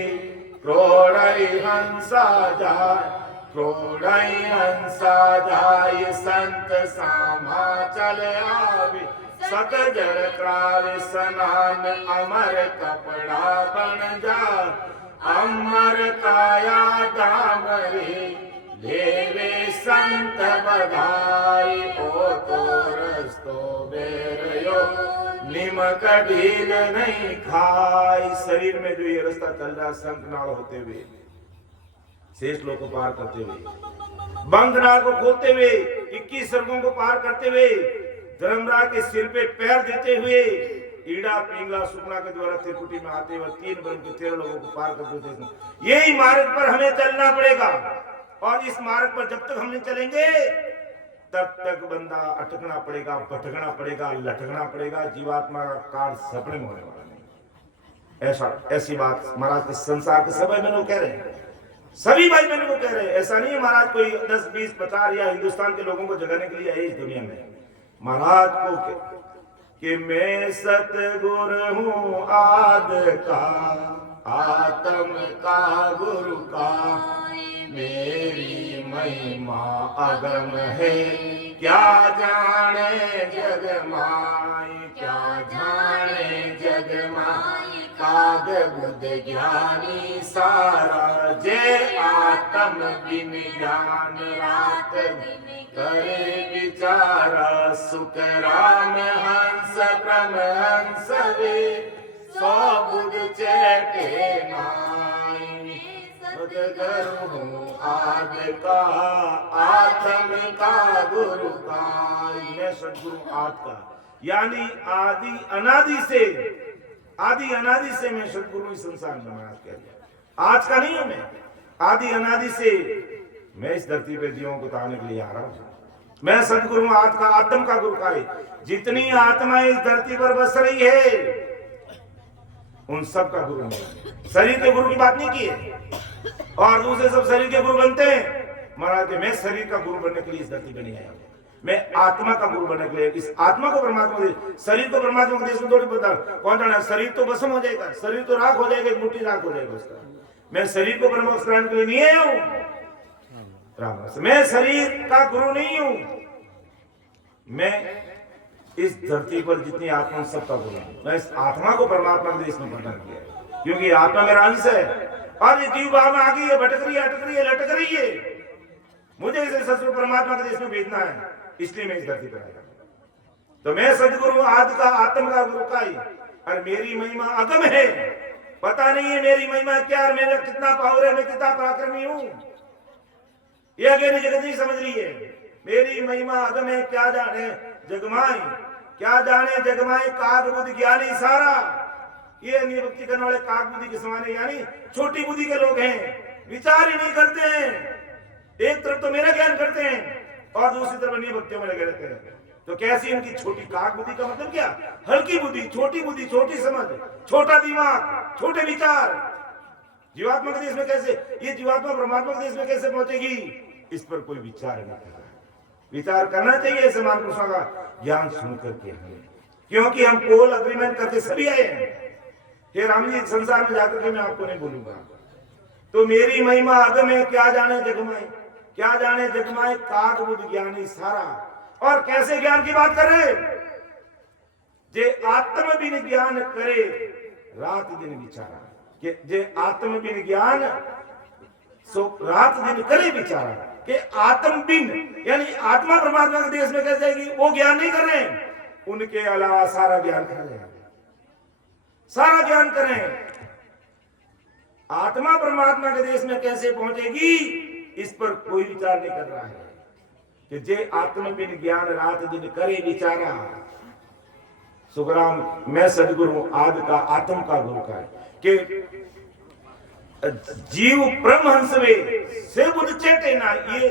क्रोड़ई हंसा जाय, क्रोड़ई हंसा जाय, संत सामा चल आवे, सत जल क्रावे स्नान, अमर कपड़ा बन जा, अमर काया दामरे, देवे संत बधाई, ओ तो रस्तो बेरयो, निमक ढील नहीं खाई। शरीर में जो ये रास्ता चल रहा है, संकनाल होते हुए, शेष लोग को पार करते हुए, बंधनाल को खोलते हुए, 21 स्वर्गों को पार करते हुए, धर्मराज के सिर पे पैर देते हुए, ईड़ा पिंगला सुपना के द्वारा त्रिकुटी में आते हुए 3 ब्रह्म के 13 लोगों को पार करते हुए, यही मार्ग पर हमें चलना पड़ेगा। और इस मार्ग पर जब तक हम नहीं चलेंगे, तब तक बंदा अटकना पड़ेगा, भटकना पड़ेगा, लटकना पड़ेगा। जीवात्मा का कार्य सपने में होने वाला नहीं। ऐसी बात महाराज के संसार के सभी बहनों कह रहे हैं, सभी भाई बहनों को कह रहे हैं। ऐसा नहीं है महाराज कोई 10, 20, 50 या हिंदुस्तान के लोगों को जगाने के लिए आए इस दुनिया में। महाराज को कि मैं सतगुरु हूँ आद का, आत्म का गुरु का, मेरी महिमा अगम है, क्या जाने जग माई, क्या जाने जग माई, काग बुध ज्ञानी सारा, जे आत्म बिन ज्ञान रात करे विचारा, सुख राम हंस ब्रह्म हंस वे, सौ बुध चैटे नाई, सद्गुरु हूँ आद का, आत्म का गुरु का। मैं सद्गुरु आद का, यानी आदि अनादि से मैं सद्गुरु इस संसार में महाराज कह दिया। आज का नहीं हूं मैं, आदि अनादि से मैं इस धरती पे जीवों को तारने के लिए आ रहा हूं। मैं सद्गुरु आद का, आत्म का गुरु का है। जितनी आत्मा इस धरती पर बस रही है, उन सब का गुरु है। शरीर के गुरु की बात नहीं की है, और दूसरे सब शरीर के गुरु बनते हैं। महाराज मैं शरीर का गुरु बनने के लिए इस धरती पे नहीं आया, मैं आत्मा का गुरु बनने के लिए। इस आत्मा को परमात्मा दे, शरीर को परमात्मा के देश में थोड़ी पता कौन जाना। शरीर तो भस्म हो जाएगा, शरीर तो राख हो जाएगा, एक मुट्ठी राख हो जाएगा उसका। मैं शरीर को परमात्मा कराने के लिए नहीं आया हूं। मैं शरीर का गुरु नहीं हूं, मैं इस धरती पर जितनी आत्मा सबका बोला, मैं इस आत्मा को परमात्मा के देश में प्रकट किया, क्योंकि आत्मा मेरा अंश है और ये जीव भाव में आ गई है, भटक रही है, अटक रही है, लटक रही है। मुझे इसे ससुर परमात्मा के देश में भेजना है, इसलिए मैं इस धरती पर आया। तो मैं सदगुरु आदि का, आत्म का, गुरु का ही, और मेरी महिमा अगम है, पता नहीं है मेरी महिमा क्या, और मेरा कितना पावर है, मैं कितना पराक्रमी हूं, यह अज्ञानी जगत नहीं समझ रही है। मेरी महिमा अगम है, क्या जाने जगमाए, क्या जाने जगमाए काग बुद्धि ज्ञानी सारा। ये अन्य भक्ति करने वाले काग बुद्धि के समान है, यानी छोटी बुद्धि के लोग हैं, विचार ही नहीं करते हैं। एक तरफ तो मेरा ज्ञान करते हैं और दूसरी तरफ अन्य भक्तियों में लगे रहते हैं। तो कैसी इनकी छोटी काग बुद्धि का मतलब क्या? हल्की बुद्धि, छोटी समझ, छोटा दिमाग, छोटे विचार। जीवात्मा के देश में कैसे, ये जीवात्मा परमात्मा के देश में कैसे पहुंचेगी, इस पर कोई विचार नहीं कर रहा। विचार करना चाहिए ऐसे महापुरुषों का ज्ञान सुन करके हमें, क्योंकि हम कोल अग्रीमेंट करके सभी आए हैं। हे राम जी, संसार में जाकर के मैं आपको नहीं बोलूंगा। तो मेरी महिमा अगम है, क्या जाने जगमाए, क्या जाने जगमाए काग बुद्धि ज्ञानी सारा। और कैसे ज्ञान की बात कर रहे, जे आत्म बिन ज्ञान करे रात दिन विचारा, कि जे आत्म बिन ज्ञान सो रात दिन करे विचारा, कि आत्म बिन यानी आत्मा परमात्मा के देश में कैसे जाएगी, वो ज्ञान नहीं कर रहे, उनके अलावा सारा ज्ञान कर रहे हैं, सारा ज्ञान करें। आत्मा परमात्मा के देश में कैसे पहुंचेगी, इस पर कोई विचार नहीं कर रहा है। कि जे आत्म बिन ज्ञान रात दिन करे विचारा। सुखराम, मैं सदगुरु आदि का, आत्म का, गुरु का, कि जीव परम हंस वे से बुद्ध चेटे ना, ये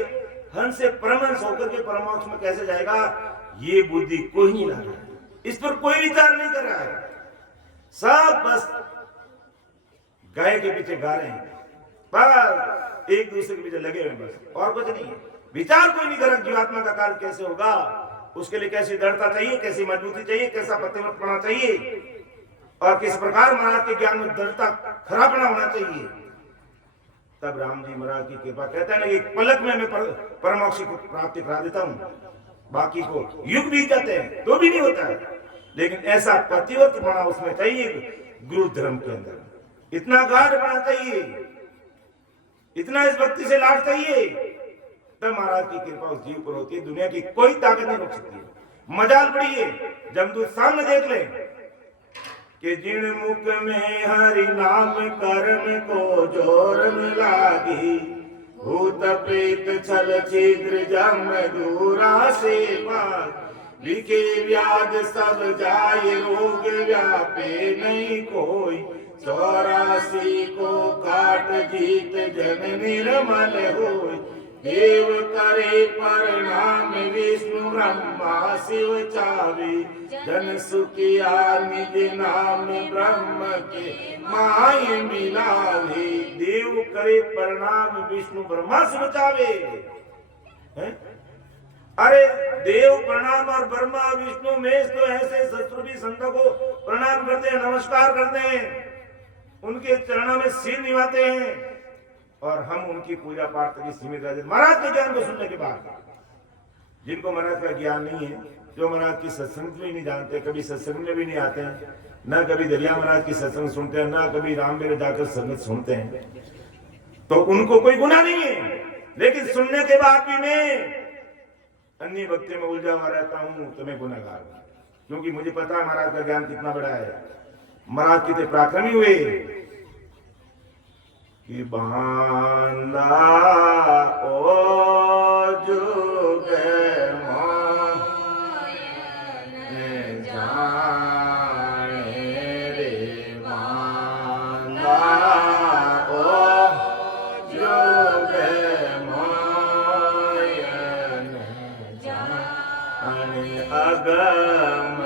हंस से परमहंस होकर के परमात्मा में कैसे जाएगा, ये बुद्धि कोई नहीं ला रहा है, इस पर कोई विचार नहीं कर रहा है। सब बस गाय के पीछे गा रहे हैं, बस एक दूसरे के पीछे लगे हुए, बस और कुछ नहीं है। विचार कोई नहीं कर रहा जीवात्मा का कार्य कैसे होगा, उसके लिए कैसी दृढ़ता चाहिए, कैसी मजबूती चाहिए, कैसा पतिव्रतपना चाहिए, और किस प्रकार महाराज के ज्ञान में दृढ़ता, खरापना होना चाहिए। तब राम जी महाराज की कृपा, कहता है ना, एक पलक में मैं परमोक्ष को प्राप्ति करा देता हूँ, बाकी को युग बीत जाते हैं तो भी नहीं होता है। लेकिन ऐसा पतिव्रतपना उसमें चाहिए गुरु धर्म के अंदर, इतना गाढ़ बना चाहिए, इतना इस भक्ति से लाड चाहिए, तब महाराज की कृपा उस जीव पर होती है। दुनिया की कोई ताकत नहीं रोक सकती। मजाल पड़ी है, जमदूत सामने देख ले कि जिन मुख में हरि नाम कर्म को जोर मिलागी, भूत प्रेत छल छिद्र जम दूरा से भाग, लिखे व्याध सब जाय रोग व्यापे नहीं कोई, 84 को काट जीत जन निर्मल होय, देव करे प्रणाम विष्णु ब्रह्मा शिव चावे, जन सुखिया निज नाम ब्रह्म के माय मिलावे। देव करे प्रणाम विष्णु ब्रह्मा शिव चावे, अरे देव प्रणाम और ब्रह्मा विष्णु में तो ऐसे शत्रु भी संतों को प्रणाम करते हैं, नमस्कार करते हैं, उनके चरणों में सिर निभाते हैं, और हम उनकी पूजा पाठ तक सीमित रहते। महाराज के ज्ञान को सुनने के बाद, जिनको महाराज का ज्ञान नहीं है, जो महाराज की सत्संग भी नहीं जानते, कभी सत्संग में भी नहीं आते हैं, न कभी दरिया महाराज की सत्संग सुनते हैं, न कभी राम मेरे जाकर संगत सुनते हैं, तो उनको कोई गुनाह नहीं है। लेकिन सुनने के बाद भी मैं अन्य भक्ति में उलझा हुआ रहता हूं, तो मैं गुनाहगार हूं, क्योंकि मुझे पता है महाराज का ज्ञान कितना बड़ा है, महाराज कितने पराक्रमी हुए कि बांदा ओ जुग मोहन जाने रे, बांदा ओ जुग मोहन जाने, अगम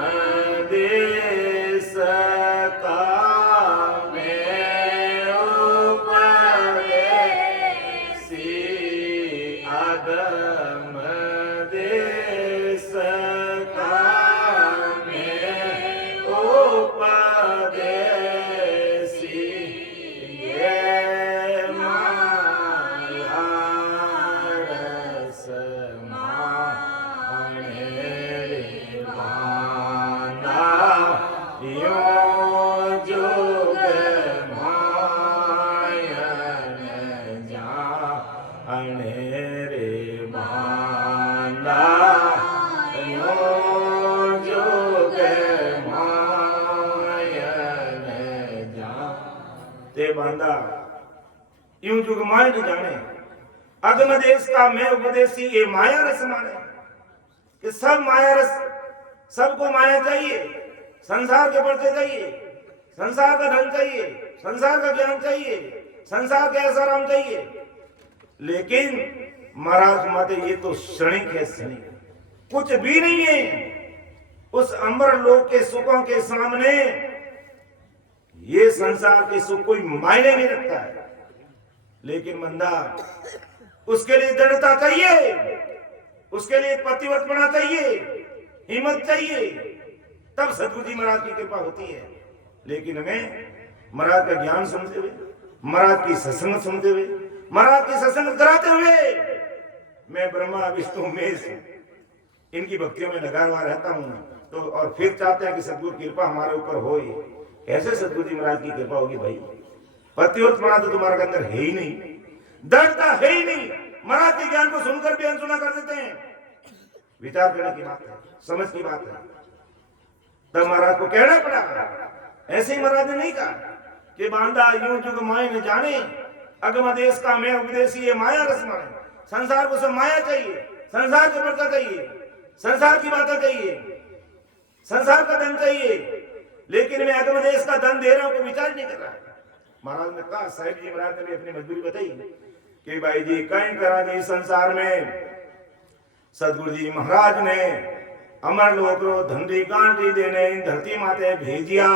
देश का मायन जाने रे बांधा यो जुग मायन जा। ते बांधा यूं जुग मायन जाने अगम देश का मैं उपदेशी ये माया रस माने कि सब माया रस, सबको माया चाहिए, संसार के पर्चे चाहिए, संसार का धन चाहिए, संसार का ज्ञान चाहिए, संसार के ऐसाराम चाहिए। लेकिन महाराज माते ये तो क्षणिक है, क्षणिक कुछ भी नहीं है। उस अमर लोक के सुखों के सामने ये संसार के सुख कोई मायने नहीं रखता है। लेकिन बंदा उसके लिए दृढ़ता चाहिए, उसके लिए प्रतिबद्धपना चाहिए, हिम्मत चाहिए, तब सदगुरु जी महाराज की कृपा होती है। लेकिन हमें महाराज का ज्ञान सुनते हुए, महाराज की सत्संग सुनते हुए, महाराज की सत्संग कराते हुए मैं ब्रह्मा विष्णु महेश इनकी भक्तियों में लगा हुआ रहता हूँ। तो और फिर चाहते हैं कि सदगुरु की कृपा हमारे ऊपर हो। कैसे सदगुरु जी महाराज की कृपा होगी भाई? प्रतिबद्धपना तो तुम्हारे अंदर है ही नहीं, दृढ़ता है ही नहीं। महाराज के ज्ञान को सुनकर भी अनसुना कर देते हैं। विचार करने की बात है, समझ की बात है। तब महाराज को कहना पड़ा। ऐसे ही महाराज ने नहीं कहा कि बांधा यूं जुग मायन जाने अगम देश का मैं उपदेशी ये माया रस माने। संसार को सब माया चाहिए, संसार के पर्चा चाहिए, संसार की बातें चाहिए, संसार का धन चाहिए। लेकिन मैं अगम देश का धन दे रहा हूं, कोई विचार नहीं कर रहा। महाराज ने कहा, साहिब जी महाराज ने भी अपनी मजबूरी बताई कि भाई जी कहीं करा जी संसार में सदगुरु जी महाराज ने अमर लोक रो धंधी गांधी देने इन धरती माते भेजिया।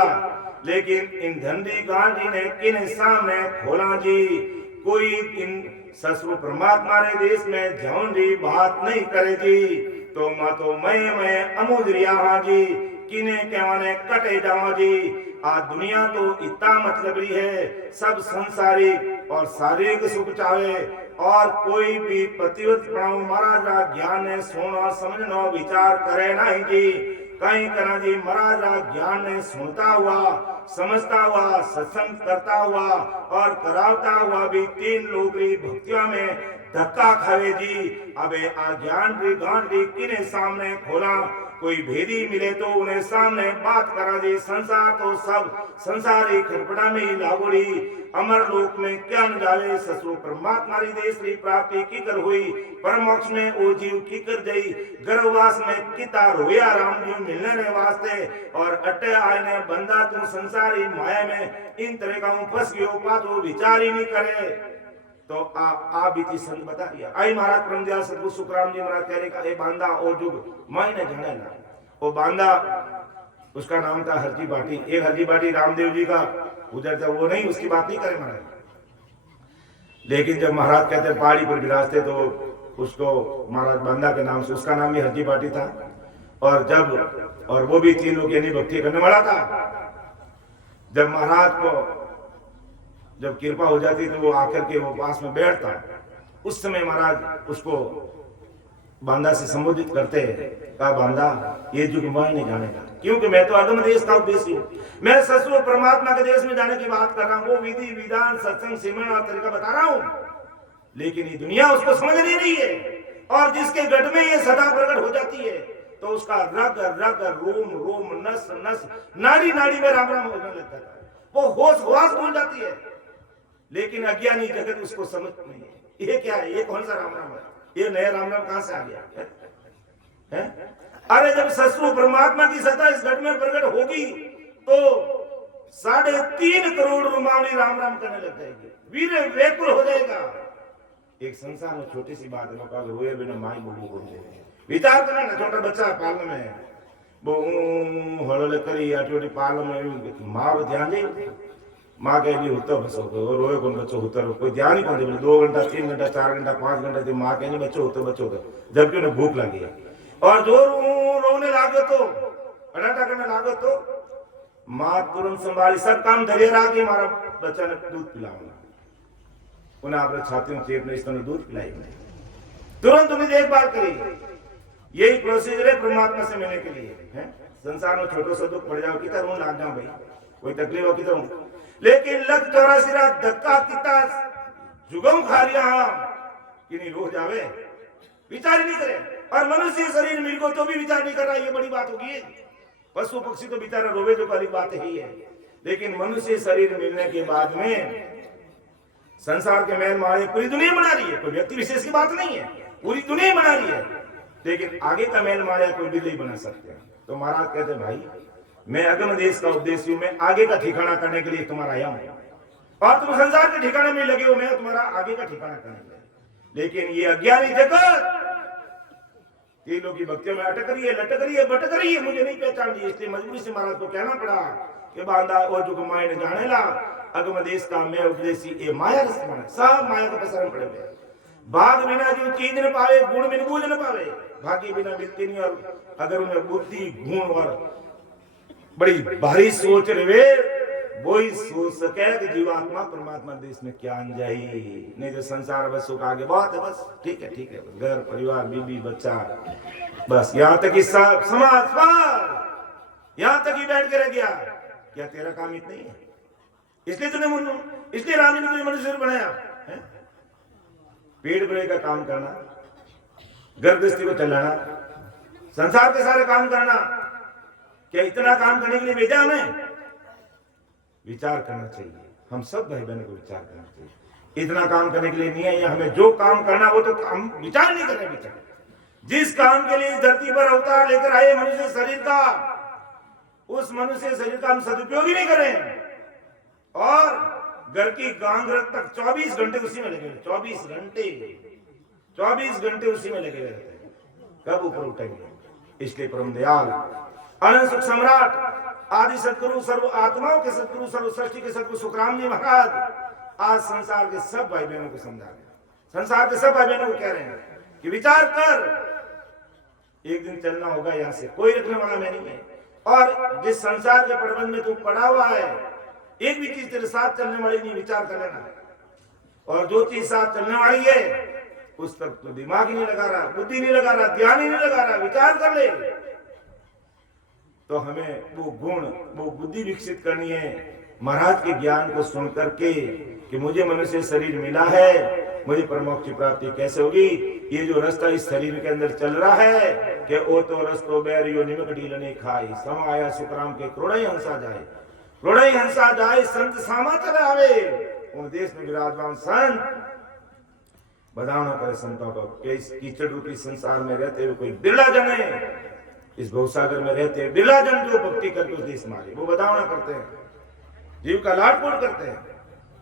लेकिन इन धंधी गांधी ने किन सामने खोला जी, कोई इन ससुर परमात्मा रे देश में झौंडी बात नहीं करे जी। तो मातो मैं अमुद्रिया हाँ जी, किने कहवाने कटे जावा जी। आज दुनिया तो इतना मतलबी है, सब संसारिक और शारीरिक सुख चाहे और कोई भी प्रतिबद्धपना महाराज ज्ञान ने सुनो समझनो विचार करे नहीं जी। कहीं करा जी महाराज ज्ञान ने सुनता हुआ, समझता हुआ, सत्संग करता हुआ और करावता हुआ भी तीन लोग भक्तियों में धक्का खावे जी। अबे अज्ञान री गांठ री किने सामने खोला, कोई भेदी मिले तो उन्हें सामने बात करा जी। संसार तो सब संसारी खटपटा में ही लागोड़ी। अमर लोक में क्या न जावे, ससुर परमात्मा री देश री प्राप्ति की कर हुई। परम मोक्ष में ओ जीव की कर जाई, गर्भवास में किता रोया राम जी मिलने रे वास्ते। और अटे आए ने बंदा तू संसारी माया में इन तरह का फंस गयो, पातो विचार ही नहीं करे। तो आप बीती संग बता दिया। आई महाराज परमदयाल सदगुरु सुखराम जी महाराज कह रहे का ए बांधा ओ जुग मायने जाने ना। वो बांधा उसका नाम था हरजी बाटी। एक हरजी बाटी रामदेव जी का उधर था, वो नहीं, उसकी बात नहीं करे महाराज। लेकिन जब महाराज कहते पहाड़ी पर विराजते तो उसको महाराज बांधा के नाम से, उसका नाम भी हरजी बाटी था। और जब और वो भी तीन लोग यानी भक्ति करने वाला था। जब महाराज को जब कृपा हो जाती तो वो आकर के वो पास में बैठता। उस समय महाराज उसको बांधा से संबोधित करते हैं, कहा बांधा ये जुग मैं नहीं जानेगा, क्योंकि मैं तो अगम देश का उद्देश्य हूँ। मैं ससुर परमात्मा के देश में जाने की बात कर रहा हूँ, वो विधि विधान सत्संग सिमरन और तरीका बता रहा हूँ। लेकिन ये दुनिया उसको समझ नहीं रही है। और जिसके गढ़ में ये सदा प्रकट हो जाती है तो उसका रग रग रोम रोम नस नस नाड़ी नाड़ी में राम राम होने लगता है, वो होश हवास भूल जाती है। लेकिन अज्ञानी जगत उसको समझ नहीं है, ये क्या है, ये कौन सा राम राम है, ये नया राम राम कहां से आ गया है? अरे जब ससुर परमात्मा की सत्ता इस घट में प्रकट होगी तो 3.5 करोड़ रुमावली राम राम करने लग जाएगी, वीर व्याकुल हो जाएगा। एक संसार में छोटी सी बात है, लोग रोए बिना माई बोली बोलते हैं। विचार करना ना, छोटा बच्चा पालन में वो हड़ले करी आटी पालन में माँ ध्यान दे, माँ कहेगी होता बस रोए कौन बच्चों होता रो, कोई ध्यान ही कौन दे। 2 घंटा 3 घंटा 4 घंटा 5 घंटा थी माँ कहेगी बच्चों होते बच्चों का, जबकि उन्हें भूख लगी है। और जो रोने लागो तो अडाटा करने लागो तो माँ तुरंत संभाली, सब काम धैर्य रहा कि हमारा बच्चा ने दूध पिलाऊंगा, उन्हें आपने छाती में चेप ने इस तरह दूध पिलाई, तुरंत उन्हें देखभाल करी। यही प्रोसीजर है परमात्मा से मिलने के लिए है। संसार में छोटो सा दुख पड़ जाओ कितना रोन लाग जाओ भाई, कोई तकलीफ हो कितना, लेकिन लग 84 रात धक्का किता जुगम खा लिया कि नहीं रो जावे, विचार नहीं करे। और मनुष्य शरीर मिल को तो भी विचार नहीं कर रहा, ये बड़ी बात होगी। पशु पक्षी तो बेचारा रोवे तो वाली बात ही है, लेकिन मनुष्य शरीर मिलने के बाद में संसार के मैल मारे पूरी दुनिया बना रही है, कोई व्यक्ति विशेष की बात नहीं है, पूरी दुनिया बना रही है। लेकिन आगे का मैल मारे कोई भी नहीं बना सकते। तो महाराज कहते भाई मैं अगम देश का उपदेश हूं, मैं आगे का ठिकाना करने के लिए तुम्हारा आया हूं, और तुम संसार के ठिकाने में लगे हो, मैं तुम्हारा आगे का ठिकाना करने के लिए। लेकिन ये अज्ञानी जगत तीनों की भक्तियों में अटक रही है, लटक रही है, भटक रही है, मुझे नहीं पहचान रही। इसलिए मजबूरी से महाराज को कहना पड़ा कि बांधा ओ जुग मायने जाने ला, अगम देश का मैं उपदेशी ए माया रस माने, सब माया का प्रसारण पड़े हुए। भाग बिना जो चीज न पावे, गुण बिन बूझ न पावे, भागी बिना मिलती नहीं। और अगर उन्हें बुद्धि गुण और बड़ी भारी सोच रहे वो ही सोच सके कि जीवात्मा परमात्मा देश में क्या अन जाए, नहीं तो संसार बस सुख आगे बहुत है, बस ठीक है ठीक है, घर परिवार बीबी बच्चा, बस यहाँ तक ही सब समाज यहाँ तक ही बैठ के रह गया। क्या तेरा काम इतना ही है? इसलिए तूने इसलिए राम ने तुझे मनुष्य बनाया है? पेड़ पौधे का काम करना, गर्भस्थी को चलाना, संसार के सारे काम करना, क्या इतना काम करने के लिए भेजा हमें? विचार करना चाहिए, हम सब भाई बहनों को विचार करना चाहिए। इतना काम करने के लिए नहीं है, हमें जो काम करना वो तो हम विचार नहीं कर रहे। विचार जिस काम के लिए धरती पर अवतार लेकर आए मनुष्य शरीर का, उस मनुष्य शरीर का हम सदुपयोग ही नहीं करें, और घर की गांगरत तक 24 घंटे उसी में लगे, 24 घंटे उसी में लगे रहते हैं, कब ऊपर उठेंगे। इसलिए परम दयाल अनंत सुख सम्राट आदि सदगुरु सर्व आत्माओं के सदगुरु सर्व सृष्टि के सदगुरु सुखराम जी महाराज आज संसार के सब भाई बहनों को समझा रहे हैं, संसार के सब भाई बहनों को कह रहे हैं कि विचार कर, एक दिन चलना होगा यहाँ से, कोई रखने वाला मैं नहीं है। और जिस संसार के प्रबंध में तू पड़ा हुआ है, एक भी चीज तेरे साथ चलने वाली नहीं, विचार कर लेना। और जो चीज साथ चलने वाली है उस तक तो दिमाग ही नहीं लगा रहा, बुद्धि नहीं लगा रहा, ध्यान ही नहीं लगा रहा, विचार कर ले। तो हमें वो गुण वो बुद्धि विकसित करनी है महाराज के ज्ञान को सुन करके कि मुझे मनुष्य शरीर मिला है, मुझे परमोक्ष की प्राप्ति कैसे होगी। ये जो रास्ता इस शरीर के अंदर चल रहा है कि ओ तो रस्तो बैर यो निमक ढील नहीं खाई, सम आया सुखराम के क्रोड़ई हंसा जाए, क्रोड़ई हंसा जाए संत सामा चले आवे। उन देश में विराजमान संत बधाना करे संतों को, कीचड़ रूपी संसार में रहते हुए कोई बिरला जन है, इस भवसागर में रहते हैं बिरला जन जो भक्ति करके उस देश मारे, वो बधावना करते हैं, जीव का लाडकोड़ करते हैं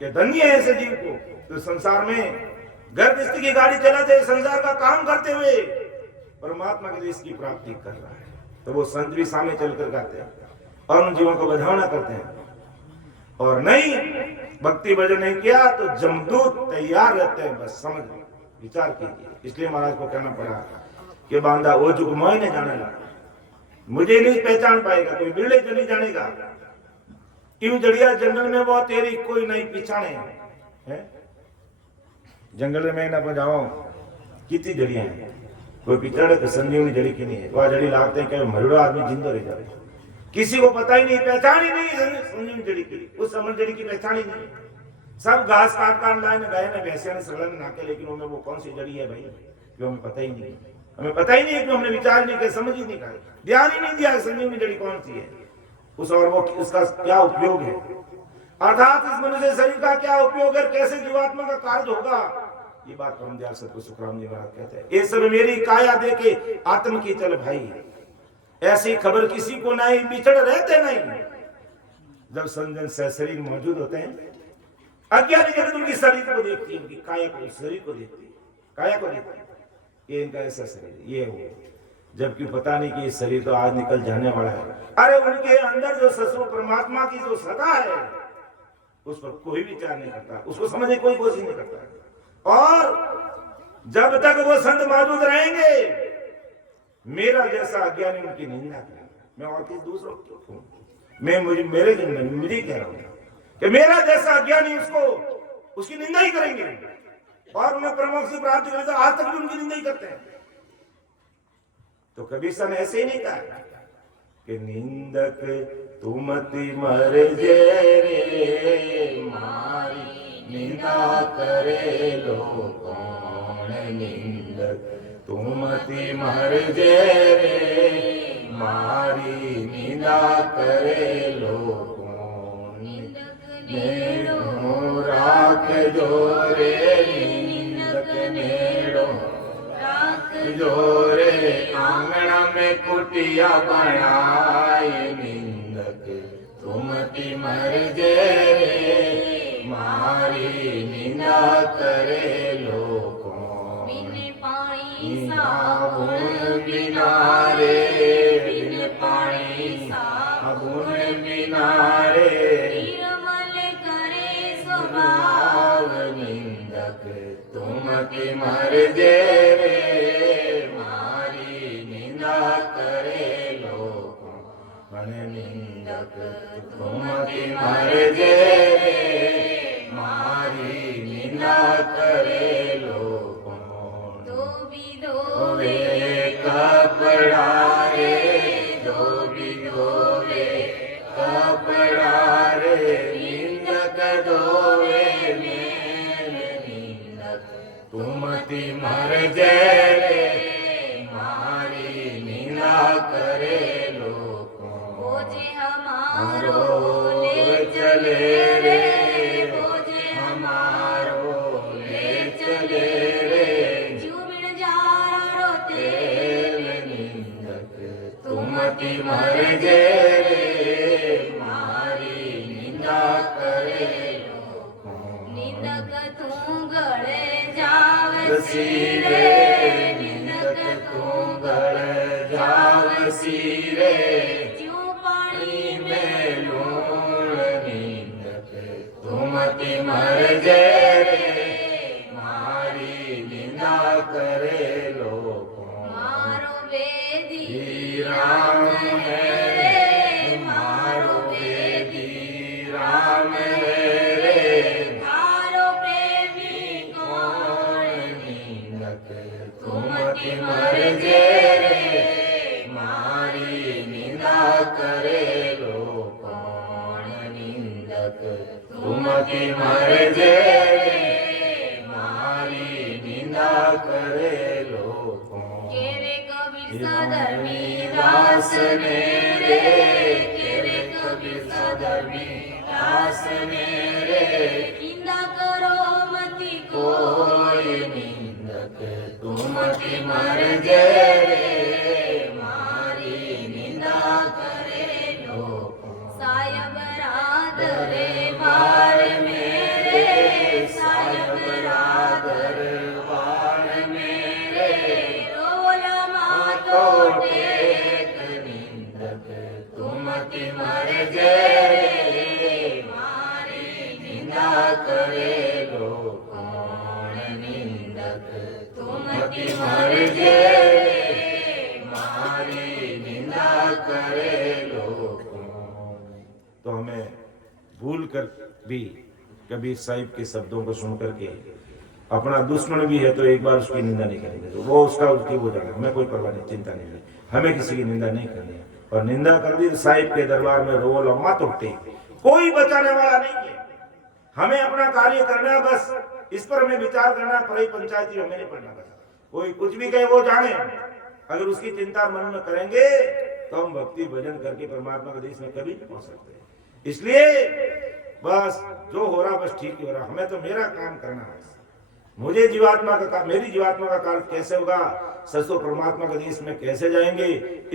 कि धन्य है ऐसे जीव को तो संसार में गर्भस्थी की गाड़ी चलाते हुए, संसार का काम करते हुए परमात्मा के देश की प्राप्ति कर रहा है। तो वो संत भी सामने चलकर गाते हैं और उन जीवों को बधावना करते हैं। और नहीं भक्ति भजन नहीं किया तो जमदूत तैयार रहते हैं, बस समझ विचार कीजिए। इसलिए महाराज को कहना पड़ा कि बांधा वो जुग मोह ने जाने लगा, मुझे नहीं पहचान पाएगा, कोई बिरले तो नहीं जानेगा। क्यों जड़िया जंगल में वो तेरी कोई नहीं पिछाने है, जंगल में ना जाओ कितनी जड़ियां हैं, कोई पिछड़े तो संजीवनी जड़ी की नहीं है, वह जड़ी लागते हैं मरुड़ा आदमी जिंदा रह जाए, किसी को पता ही नहीं, पहचान ही नहीं संजीवनी जड़ी की, उस समर जड़ी की पहचान ही नहीं। सब घास काट काट लाए ना गए ना भैंसे ने सड़न नाके, लेकिन उनमें वो कौन सी जड़ी है भाई, जो हमें पता ही नहीं, हमें पता ही नहीं, हमने विचार नहीं किया, समझ ही नहीं किया, ध्यान ही नहीं दिया संजीवनी जड़ी कौन सी है उस, और वो उसका क्या उपयोग है, अर्थात इस मनुष्य शरीर का क्या उपयोग है, कैसे जीवात्मा का कार्य होगा। ये बात परम दयाल सतगुरु सुखराम जी महाराज कहते हैं, ये सब मेरी काया देके आत्म की चल भाई, ऐसी खबर किसी को नहीं, बिछड़ रहते नहीं। जब संजन से शरीर मौजूद होते हैं, अज्ञानी जगत उनकी शरीर को देखती है, उनकी काया को, शरीर को देखती है, काया को देखती है, ये इनका ऐसा शरीर ये हो, जबकि पता नहीं कि ये शरीर तो आज निकल जाने वाला है। अरे उनके अंदर जो ससुर परमात्मा की जो सत्ता है उस पर कोई विचार नहीं करता, उसको समझने कोई कोशिश नहीं करता। और जब तक वो संत मौजूद रहेंगे, मेरा जैसा अज्ञानी उनकी निंदा करेगा, मैं और किसी दूसरों को, मैं मुझे मेरे जन्म मुझे कह रहा हूं कि मेरा जैसा अज्ञानी उसको उसकी निंदा ही करेंगे, और उन्हें परमोक्ष की प्राप्ति करेगा, आज तक भी उनकी निंदा ही करते हैं। तो कबीर साहब ने ऐसे ही नहीं कहा कि निंदक तुमति मर जे रे करेलो कौन निंदक तुमति मरजे रे मारी निंदा करेलो कौन नेड़ो राख जो रे निंदक नेड़ो राख जो रे आंगना में कुटिया बनाए निंदक तुमति मरजे रे मारी निंदा करे लोको बिन पानी साबुन बिना रे बिन पानी साबुन बिना रे निर्मल करे स्वभाव निंदक तुमति मरजे रे मारी निंदा करे लोको निंदक तुमति मरजे रे मारी निंदा करे लोको धोवे कपड़ा रे धोवे कपड़ा रे निंदक धोवे मेल निंदक तुमति मरजे रे मारी निंदा करे हमारो ले चले रे बोझे हमारो ले चले रे जुबिन जारो तेल निंदक तुमति मरजे रे मारी निंदा करे निंदक तू गड़े जावसी रे निंदक तू गड़े जावसी रे तुमति मरजे रे मारी निंदा करे लोको मारो वेदी राम है रे मारो वेदी राम है रे तारो प्रेमी कौन निंदक तुमति मरजे रे मारी निंदा करे लोको निंदक तुमति मरजे रे मारी निंदा करे लोको केवे कबीर सधर्मी दास मेरे केवे कबीर सधर्मी दास मेरे निंदा करो मति कोई निंदक तुमति मरजे रे मारी निंदा करे लोको सायब राधरे बार मेरे सायब राधर बार मेरे रोला मातो टेक निंदक तुमति मरजे रे मारी निंदा करे लोको निंदक तुमति मरजे रे मारी निंदा करे लोको। तो हमें भूल कर भी कबीर साहिब के शब्दों को सुन करके अपना दुश्मन भी है तो एक बार उसकी निंदा नहीं करेंगे तो वो उसकी वो जाना हमें कोई परवाह नहीं चिंता नहीं है हमें किसी की निंदा नहीं करनी है और निंदा कर दी साहिब के दरबार में रोल और मत उठते कोई बचाने वाला नहीं है हमें अपना कार्य करना है बस इस पर हमें विचार करना परे पंचायती हमें नहीं पढ़ना बस कोई कुछ भी कहे वो जाने अगर उसकी चिंता मन में करेंगे तो हम भक्ति भजन करके परमात्मा के देश में कभी नहीं पहुंच सकते इसलिए बस जो हो रहा बस ठीक ही हो रहा हमें तो मेरा काम करना है मुझे जीवात्मा का मेरी जीवात्मा का कार्य कैसे होगा सचो परमात्मा के देश में कैसे जाएंगे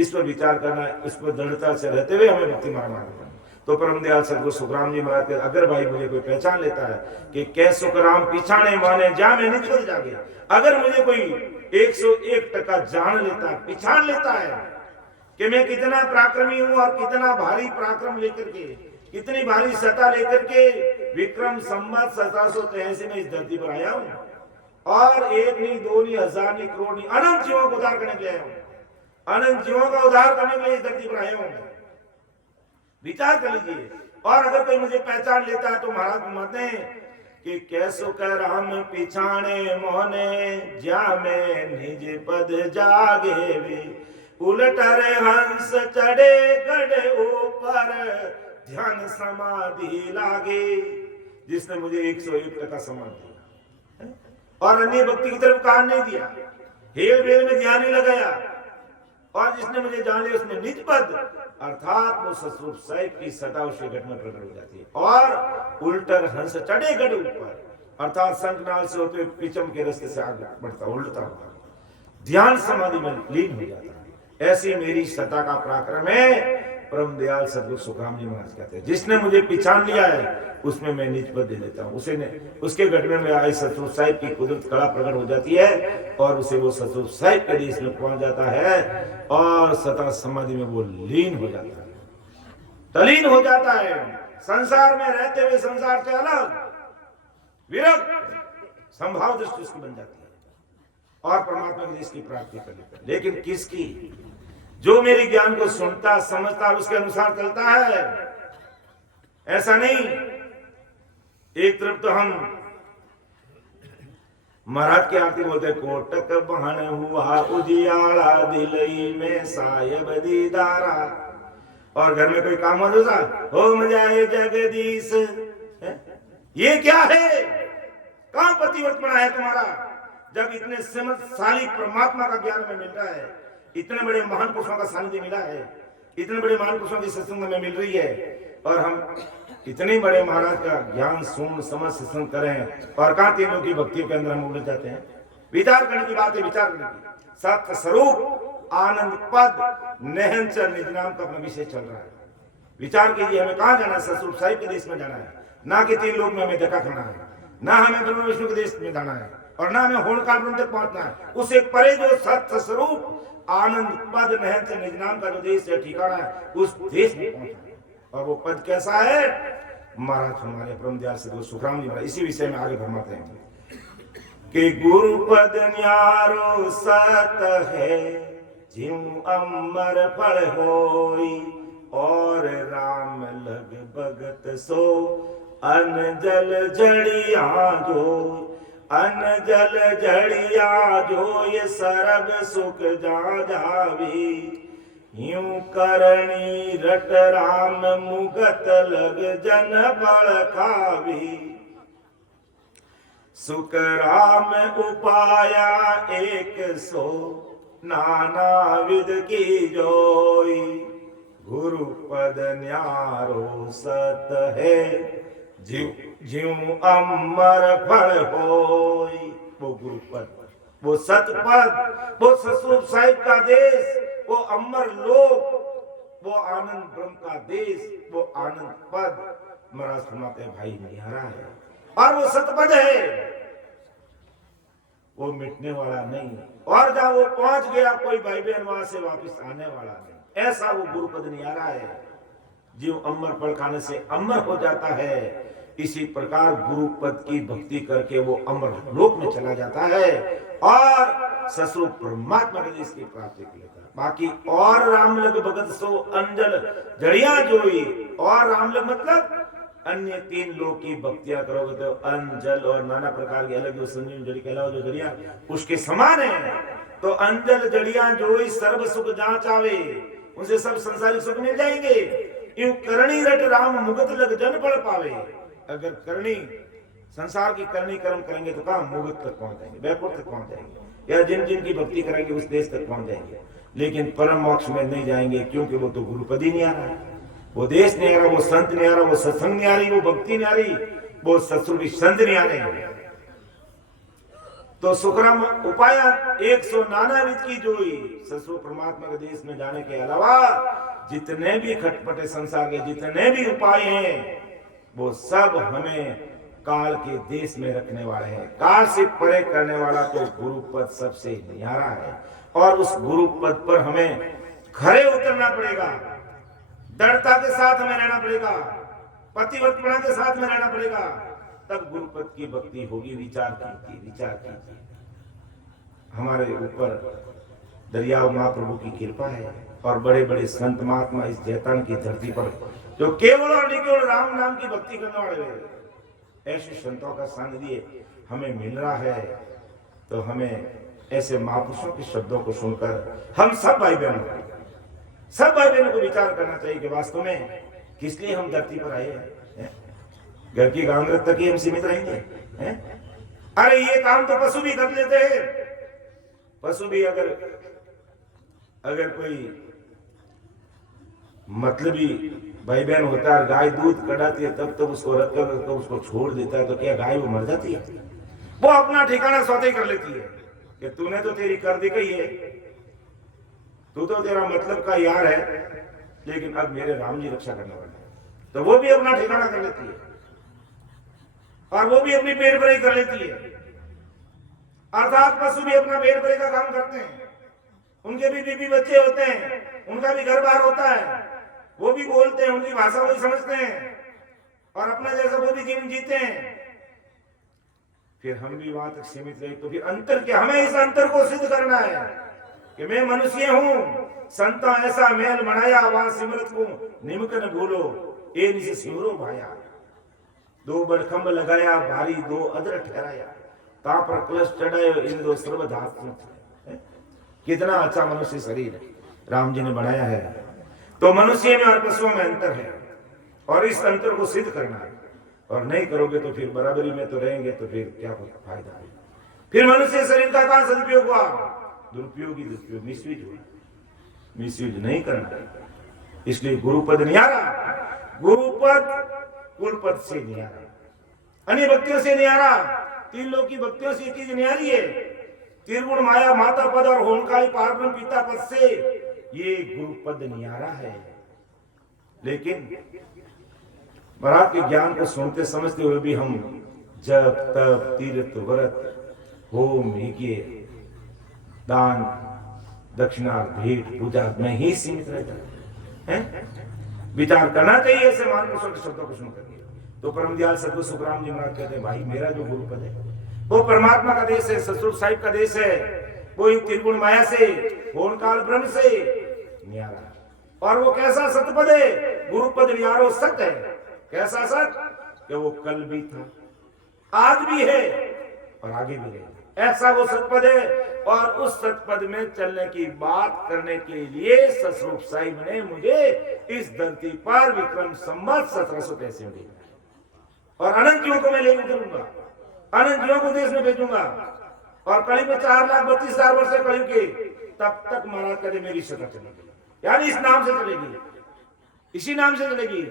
इस पर विचार करना इस पर दृढ़ता से रहते हुए हमें भक्ति मार्ग मानना तो परम दयाल सदगुरु सुखराम जी महाराज के अगर भाई मुझे कोई पहचान लेता है कि कै सुखराम पिछाने माने जा में निकल जागे अगर मुझे कोई 101% जान लेता है पिछान लेता है कि मैं कितना पराक्रमी हूं और कितना भारी पराक्रम लेकर के कितनी भारी सत्ता लेकर के विक्रम संवत 1783 में इस धरती पर आया हूं और एक नहीं दो नहीं हजार नहीं करोड़ नहीं अनंत जीवों को उद्धार करने के लिए आया हूं अनंत जीवों का उद्धार करने के लिए इस धरती पर आया हूं विचार कर लीजिए और अगर कोई मुझे पहचान लेता है तो महाराज फरमाते हैं कि कैसो कर हम पिछाने मोहने जा में निज पद जागे वे उलटर हंस चढ़े गढ़ ऊपर ध्यान समाधि लागे जिसने मुझे 101% समाधि दिया और अन्य भक्ति की तरफ कान नहीं दिया, हेल बेल में ध्यान नहीं लगाया, और जिसने मुझे जान लिया उसने निज पद अर्थात वो सतरूप साहिब की सदा उस घट में प्रकट हो जाती है। और उल्टर हंस चढ़े गढ़ ऊपर अर्थात शंखनाल से होते हुए पीछम के रास्ते से आगे बढ़ता उल्टा हुआ ध्यान समाधि में लीन हो जाता है। ऐसी मेरी सता का पराक्रम है। परम दयाल सदगुरु सुखराम जी महाराज कहते हैं, जिसने मुझे पहचान लिया है उसमें मैं निज पद दे देता हूँ। उसे उसके घटने में आए सतरूप साहिब की कुदरत कला प्रकट हो जाती है और उसे वो सतरूप साहिब के देश में पहुंच जाता है और सता समाधि में वो लीन हो जाता है, तलीन हो जाता है। संसार में रहते हुए संसार से अलग विरक्त संभाव दृष्टि उसकी बन जाती है और परमात्मा के देश की प्राप्ति कर लेता है। लेकिन किसकी? जो मेरे ज्ञान को सुनता समझता उसके अनुसार चलता है। ऐसा नहीं एक तरफ तो हम महाराज की आरती बोलते हैं, कोटक बहन हुआ उजियाला दिलई में साहेब दीदारा, और घर में कोई काम हो जाए जगदीश। ये क्या है? कहां पतिव्रत बना है तुम्हारा? जब इतने समर्थशाली परमात्मा का ज्ञान में मिल रहा है, इतने बड़े महान पुरुषों का सानिध्य मिला है, इतने बड़े महान पुरुषों की सत्संग में मिल रही है, और हम इतने बड़े महाराज का ज्ञान सुन समझ सत्संग करें और कहां तीनों की भक्तियों के अंदर हम उलझ जाते हैं। विचार करने की बात है, विचार करने की। सत्य स्वरूप आनंद पद नहन चर निज नाम का अपना विषय चल रहा है। विचार कीजिए, हमें कहां जाना है? सतरूप साहिब के देश में जाना है, ना कि तीन लोग में हमें देखा करना है, ना हमें ब्रह्म विष्णु के देश में जाना है, और ना हमें होनकाल ब्रह्म तक पहुंचना है। उससे परे जो सत्य स्वरूप आनंद पद नहन चर निज नाम का जो देश है, ठिकाना है, उस देश में पहुंचना है। और वो पद कैसा है? महाराज हमारे परम दयाल सदगुरु सुखराम जी महाराज इसी विषय में आगे फरमाते हैं कि गुरु पद न्यारो सत है ज्यों अमर फल होई, और राम लग भगत सो अन जल जड़िया जो, अन जल जड़िया जो ये सरब सुख जा जावी। यूं करणी रट राम मुगत लग जन बल खावी। सुख राम उपाया एक सो नाना विध की जोई, गुरु पद न्यारो सत है ज्यों अमर फल होई। वो गुरु पद, वो सत पद, वो सतरूप साहिब का देश, वो अमर लोक, वो आनंद ब्रह्म का देश, वो आनंद पद महाराज फरमाते हैं भाई निहारा है, और वो सतपद है, वो मिटने वाला नहीं। और जहां वो पहुंच गया कोई भाई बहन वहां से वापस आने वाला नहीं। ऐसा वो गुरुपद निहारा है, जो अमर फल खाने से अमर हो जाता है। इसी प्रकार गुरु पद की भक्ति करके वो अमर लोक में चला जाता है और ससुर परमात्मा के देश की प्राप्ति कर लेता है। बाकी और राम लग भगत सो अंजल जड़िया जोई, और राम लग मतलब अन्य तीन लोग की भक्तियां करोगे तो अंजल और नाना प्रकार की अलग जो संजीव जड़ी कहलाओ जो जड़िया उसके समान है। तो अंजल जड़िया जोई सर्व सुख जहाँ चावे, उनसे सब संसारिक सुख मिल जाएंगे। यूं करणी रट राम मुगत लग जन पढ़ पावे। अगर करणी संसार की करनी कर्म करेंगे तो कहाँ मुगत तक पहुंच जाएंगे, बैकुंठ तक पहुंच जाएंगे, या जिन जिन की भक्ति करेंगे उस देश तक पहुंच जाएंगे। लेकिन परम मोक्ष में नहीं जाएंगे, क्योंकि वो तो गुरुपद ही नहीं आ रहा है, वो देश नहीं आ रहा, वो संत नहीं आ रहा, वो सत्संग नहीं आ रही, वो भक्ति नहीं आ रही, वो सत्सुर संत नहीं आ रहे। तो सुखराम उपाय 100 नाना विध की जोई। ससुर परमात्मा के देश में जाने के अलावा जितने भी खटपटे संसार के जितने भी उपाय हैं वो सब हमें काल के देश में रखने वाले हैं। काल से परे करने वाला तो गुरुपद सबसे न्यारा है, और उस गुरुपद पर हमें खरे उतरना पड़ेगा, दृढ़ता के साथ हमें रहना पड़ेगा, पतिव्रता के साथ में रहना पड़ेगा, तब गुरुपद की भक्ति होगी। विचार कीजिए, विचार कीजिए। हमारे ऊपर दरियाव महाप्रभु की कृपा है और बड़े बड़े संत महात्मा इस जैतान की धरती पर जो केवल और निकेवल राम नाम की भक्ति करने वाले हैं, ऐसे संतों का सानिध्य हमें मिल रहा है। तो हमें ऐसे महापुरुषों के शब्दों को सुनकर हम सब भाई बहनों को विचार करना चाहिए कि वास्तव में किस लिए हम धरती पर आए हैं। घर की गांगरत तक ही हम सीमित रहेंगे हैं? अरे ये काम तो पशु भी कर लेते हैं। पशु भी अगर कोई मतलबी भाई बहन होता है, गाय दूध कढ़ाती है, तब उसको रख कर उसको छोड़ देता है, तो क्या गाय वो मर जाती है? वो अपना ठिकाना स्वतः कर लेती है कि तूने तो तेरी कर दी गई है, तू तो तेरा मतलब का यार है, लेकिन अब मेरे राम जी रक्षा करने वाले हैं। तो वो भी अपना ठिकाना कर लेती है और वो भी अपनी पेट भराई कर लेती है। अर्थात पशु भी अपना पेट भराई का काम करते हैं, उनके भी बीबी बच्चे होते हैं, उनका भी घर बार होता है, वो भी बोलते हैं, उनकी भाषा वही समझते हैं और अपना जैसा वो भी जीवन जीते हैं। फिर हम भी वहां तक सीमित रहे तो फिर अंतर क्या? हमें इस अंतर को सिद्ध करना है कि मैं मनुष्य हूं, संता ऐसा मेल मनाया, वहां सिमरत को निमक न भूलो, ए निज सिमरो भाया। दो बड़खंब लगाया, भारी दो अदर ठहराया, ता पर कलश चढ़ायो, इन दो सर्वधात। कितना अच्छा मनुष्य शरीर राम जी ने बनाया है। तो मनुष्य में और पशुओं में अंतर है और इस अंतर को सिद्ध करना है। और नहीं करोगे तो फिर बराबरी में तो रहेंगे, तो फिर क्या फायदा है? फिर मनुष्य शरीर का कहां सदुपयोग हुआ? दुरुपयोगी दुरुपयोग, मिसयूज हुआ। मिसयूज नहीं करना। इसलिए गुरुपद न्यारा, गुरुपद कुलपद से न्यारा, अन्य भक्तियों से न्यारा, तीन लोग की भक्तियों से चीज न्यारी है। त्रिगुण माया माता पद और होनकाली पारब्रह्म पिता पद से ये गुरुपद न्यारा है। लेकिन महाराज के ज्ञान को सुनते समझते हुए भी हम जप तप तीर्थ व्रत होम यज्ञ दान दक्षिणा भेंट पूजा में ही सीमित रहता है। विचार करना चाहिए ऐसे महापुरुषों के शब्दों को सुनकर। तो परम दयाल सदगुरु सुखराम जी महाराज कहते हैं, भाई मेरा जो गुरुपद है वो परमात्मा का देश है, सतरूप साहिब का देश है। वो इन त्रिगुण माया से, होनकाल ब्रह्म से न्यारा। और वो कैसा सतपद है? गुरुपद न्यारो सत है। कैसा सत? कि वो कल भी था, आज भी है और आगे भी रहेगा। ऐसा वो सतपद है। और उस सतपद में चलने की बात करने के लिए सतरूप साहिब ने मुझे इस धरती पर विक्रम संवत 1783 में भेजा और अनंत जीवों को मैं लेकर चलूंगा, अनंत जीवों को देश में भेजूंगा। और कलयुग में 4,32,000 वर्ष है कलयुग के, तब तक महाराज कहते मेरी सत्ता चलेगी, यानी इस नाम से चलेगी, इसी नाम से चलेगी,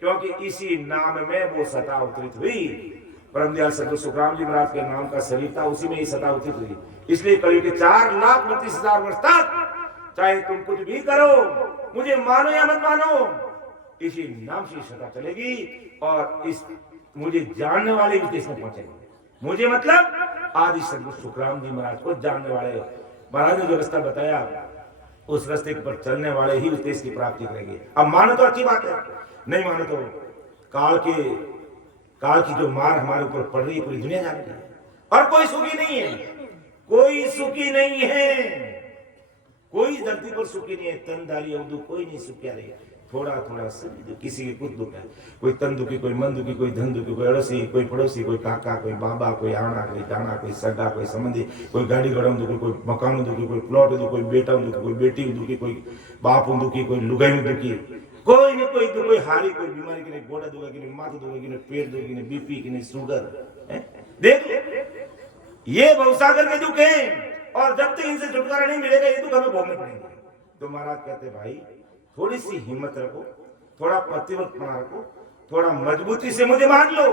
क्योंकि इसी नाम में वो सत्ता अवतरित हुई। परम दयाल सदगुरु सुखराम जी महाराज के नाम का शरीर था, उसी में ही सत्ता अवतरित हुई। इसलिए कलयुग के 4,32,000 वर्ष तक चाहे तुम कुछ भी करो, मुझे मानो या मत मानो, इसी नाम से सत्ता चलेगी। और इस मुझे जानने वाले भी देश में पहुंचेंगे। मुझे मतलब आदि सदगुरु सुखराम जी महाराज को जानने वाले, महाराज ने जो रास्ता बताया उस रास्ते पर चलने वाले ही उस देश की प्राप्ति करेंगे। अब मानो तो अच्छी बात है, नहीं मानो तो काल की जो मार हमारे ऊपर पड़ रही है पूरी दुनिया जानती है। और कोई सुखी नहीं है, कोई सुखी नहीं है, कोई धरती पर सुखी नहीं है। तनधारी अवधु कोई नहीं सुखिया रही। थोड़ा थोड़ा किसी के कुछ दुख है, कोई तन दुखी, कोई मन दुखी, कोई धन दुखी, कोई अड़ोसी, कोई पड़ोसी, कोई काका, कोई बाबा, कोई आना, कोई जाना, कोई सगा, कोई संबंधी, कोई गाड़ी घोड़ा दुखी, कोई मकान दुखी, कोई प्लॉट दुखी, कोई बेटा दुखी, कोई बेटी दुखी, कोई बाप दुखी, कोई लुगाई दुखी, कोई नहीं कोई दुख, कोई हारी, कोई बीमारी की नहीं, गोड़ा दुखा की नहीं, माथा दुखा की नहीं, पेट दुखा की नहीं, बीपी की नहीं, शुगर। देख ये भवसागर के दुख हैं और जब तक इनसे छुटकारा नहीं मिलेगा ये दुख हमें भोगने पड़ेंगे। तो महाराज कहते भाई थोड़ी सी हिम्मत रखो, थोड़ा प्रतिबद्धता रखो, थोड़ा मजबूती से मुझे मान लो,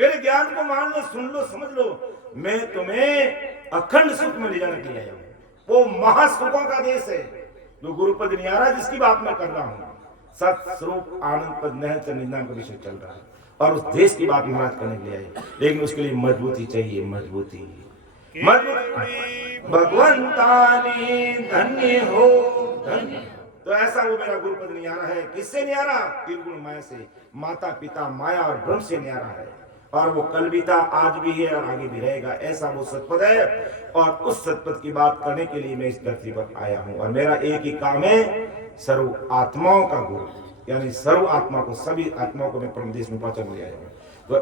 मेरे ज्ञान को मान लो, सुन लो, समझ लो। मैं तुम्हें अखंड सुख में ले जाने के लिए आया हूं। वो महासुखों का देश है जो गुरुपद न्यारा, जिसकी बात मैं कर रहा हूं। सत स्वरूप आनंद पद नहर निंदा का विषय चल रहा है और उस देश की बात महाराज करने के लिए आए। लेकिन उसके लिए मजबूती चाहिए, मजबूती। भगवंतानी धन्य हो धन्य। तो ऐसा वो मेरा गुरुपद न्यारा है। किससे न्यारा? त्रिगुण माया से, माता पिता माया और ब्रह्म से न्यारा है। और वो कल भी था, आज भी है और आगे भी रहेगा। ऐसा वो सतपद है और उस सतपद की बात करने के लिए मैं इस धरती पर आया हूं। और मेरा एक ही काम है, सर्व आत्माओं का गुरु, यानी सर्व आत्मा को, सभी आत्माओं को मैं परम देश में पहुंचा ले आया हूं। तो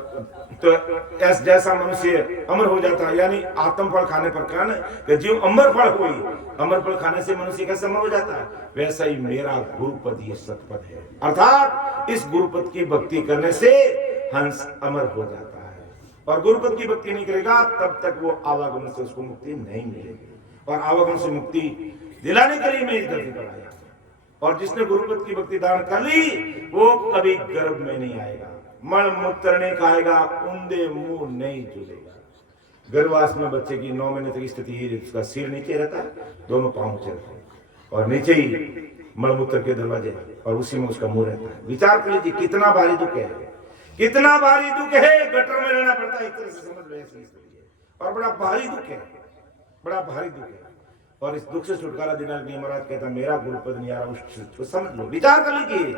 जैसा मनुष्य अमर हो जाता है, यानी आत्म फल खाने पर क्या ना कि जीव अमर फल हुई, अमर फल खाने से मनुष्य कैसे अमर हो जाता है, वैसा ही मेरा गुरुपद ये सतपद है। अर्थात इस गुरुपद की भक्ति करने से हंस अमर हो जाता है। और गुरुपद की भक्ति नहीं करेगा तब तक वो आवागमन से उसको मुक्ति नहीं मिलेगी। और आवागमन से मुक्ति दिलाने के लिए मैं इस धरती पर आया। और जिसने गुरुपद की भक्ति धारण कर ली वो कभी गर्भ में नहीं आएगा, मल मूत्र नहीं खाएगा, उंधे मुंह नहीं झूलेगा। गर्भवास में बच्चे की 9 महीने तक स्थिति ही, उसका सिर नीचे रहता है, दोनों पांव चलते हैं और नीचे ही मलमूत्र के दरवाजे और उसी में उसका मुंह रहता है। विचार कर लीजिए कितना भारी दुख है, कितना भारी दुख है। गटर में रहना पड़ता है, एक तरह से समझ लो ऐसी स्थिति है और बड़ा भारी दुख है, बड़ा भारी दुख है। और इस दुख से छुटकारा दिलाने के लिए महाराज कहता है मेरा गुरुपद नहीं आ रहा, उसको समझ लो, विचार कर लीजिए।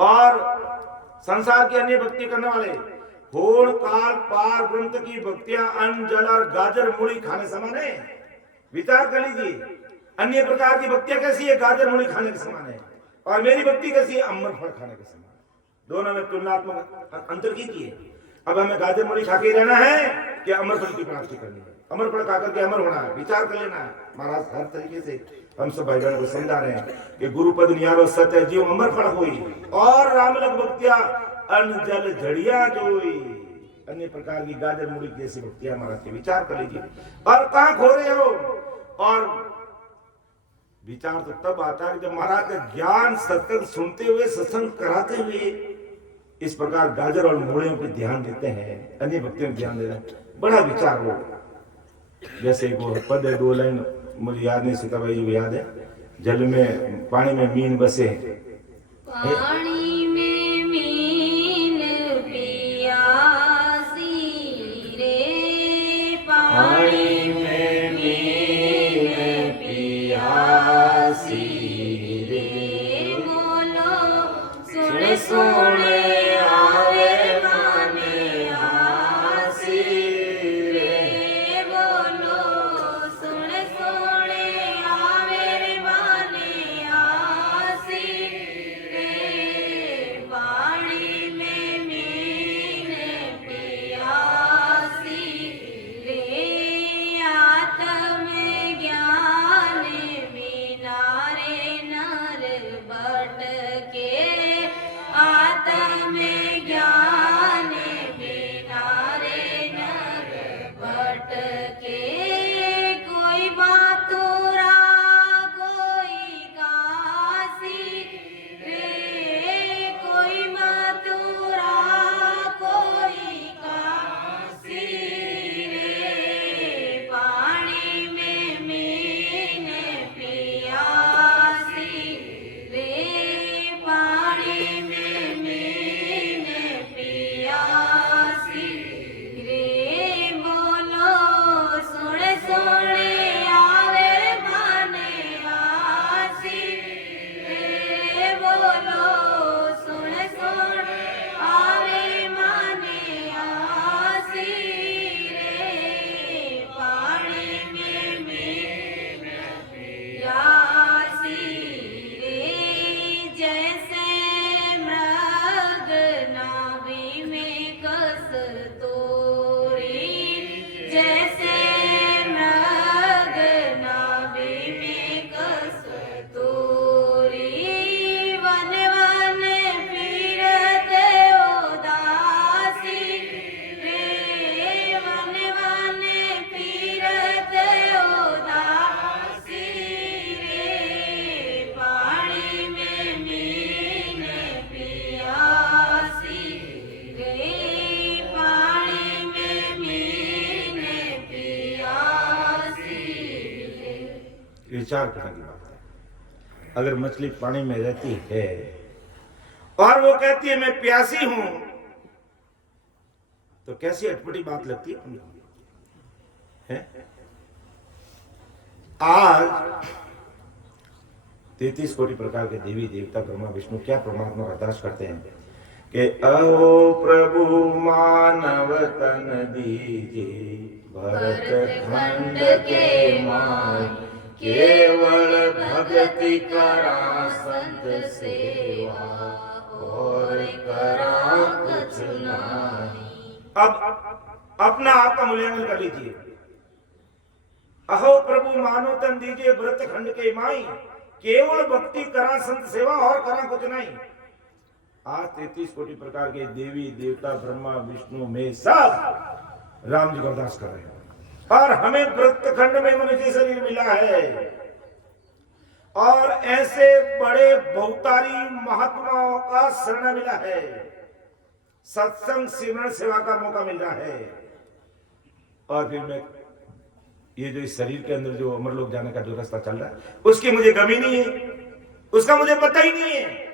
और संसार की अन्य भक्ति करने वाले होड़ काल पार ग्रंथ की भक्तियां अन्न जल और गाजर मूली खाने समान है। विचार कर लीजिए अन्य प्रकार की भक्तियां कैसी है, गाजर मूली खाने के समान है, और मेरी भक्ति कैसी है, अमर फल खाने के समान। दोनों में तुलनात्मक अंतर कीजिए। अब हमें गाजर मूली खा के रहना है कि अमर फल की प्राप्ति करनी है, अमर फल खाकर के अमर होना है, विचार कर लेना है। महाराज हर तरीके से हम सब भाई बहनों को समझा रहे हैं कि गुरुपद निहारो सत्य जीव अमर फल हुई और रामलक भक्तियां अन्न जल झड़िया जोई। अन्य प्रकार की गाजर मूली जैसी भक्तियां महाराज के विचार कर लीजिए। और कहां खो रहे हो? और विचार तो तब आता है जब महाराज का ज्ञान सत्संग सुनते हुए सत्संग कराते हुए इस प्रकार गाजर और मूलियों पे ध्यान देते हैं, अन्य भक्तियों में ध्यान देते हैं, बड़ा विचार हो। जैसे वो पद है, 2 लाइन मुझे याद नहीं, सीताबाई जी को याद है, जल में पानी में मीन बसे, पानी में मीन पियासी रे, पानी में मीन पियासी रे, बोलो सुन सुन आवे माने आसी रे, बोलो सुन सुन आवे माने आसी रे, पानी में मीन पियासी रे, आत्म ज्ञान बिना रे नर भटके, आत्म ज्ञान बिना रे नर भटके, कोई बातुरा कोई काशी रे, कोई मथुरा कोई काशी रे, पानी में मीन पियासी रे, पानी में मीन पियासी रे, बोलो सुन सुन आवे माने आसी रे, बोलो सुन सुन आवे माने आसी रे, पानी में मीन पियासी रे, जैसे मृग नाभि में कस्तूरी, जैसे मृग नाभि में कस्तूरी, वन वन फिरते उदासी रे, वन वन फिरते उदासी रे, पानी में मीन पियासी रे, पानी में मीन पियासी रे। विचार करने की बात है। अगर मछली पानी में रहती है और वो कहती है मैं प्यासी हूं, तो कैसी अटपटी बात लगती है? आज 33 कोटि प्रकार के देवी देवता ब्रह्मा विष्णु क्या परमात्मा का अरदास करते हैं कि अहो प्रभु मानव तन दीजिए, भरत खंड के मान केवल भक्ति करा संत सेवा और करा कुछ नहीं। अब अपना आप का मूल्यांकन कर लीजिए। अहो प्रभु मानो तन दीजिए, भरत खंड के माई केवल भक्ति करा संत सेवा और करा कुछ नहीं। आज 33 कोटि प्रकार के देवी देवता ब्रह्मा विष्णु में सब राम जी को अरदास कर रहे हैं। और हमें वृत्तखंड में मनुष्य शरीर मिला है और ऐसे बड़े बहुतारी महात्माओं का शरण मिला है, सत्संग सिमरण सेवा का मौका मिल रहा है। और फिर मैं ये जो इस शरीर के अंदर जो अमर लोग जाने का जो रास्ता चल रहा है उसकी मुझे गमी नहीं है, उसका मुझे पता ही नहीं है।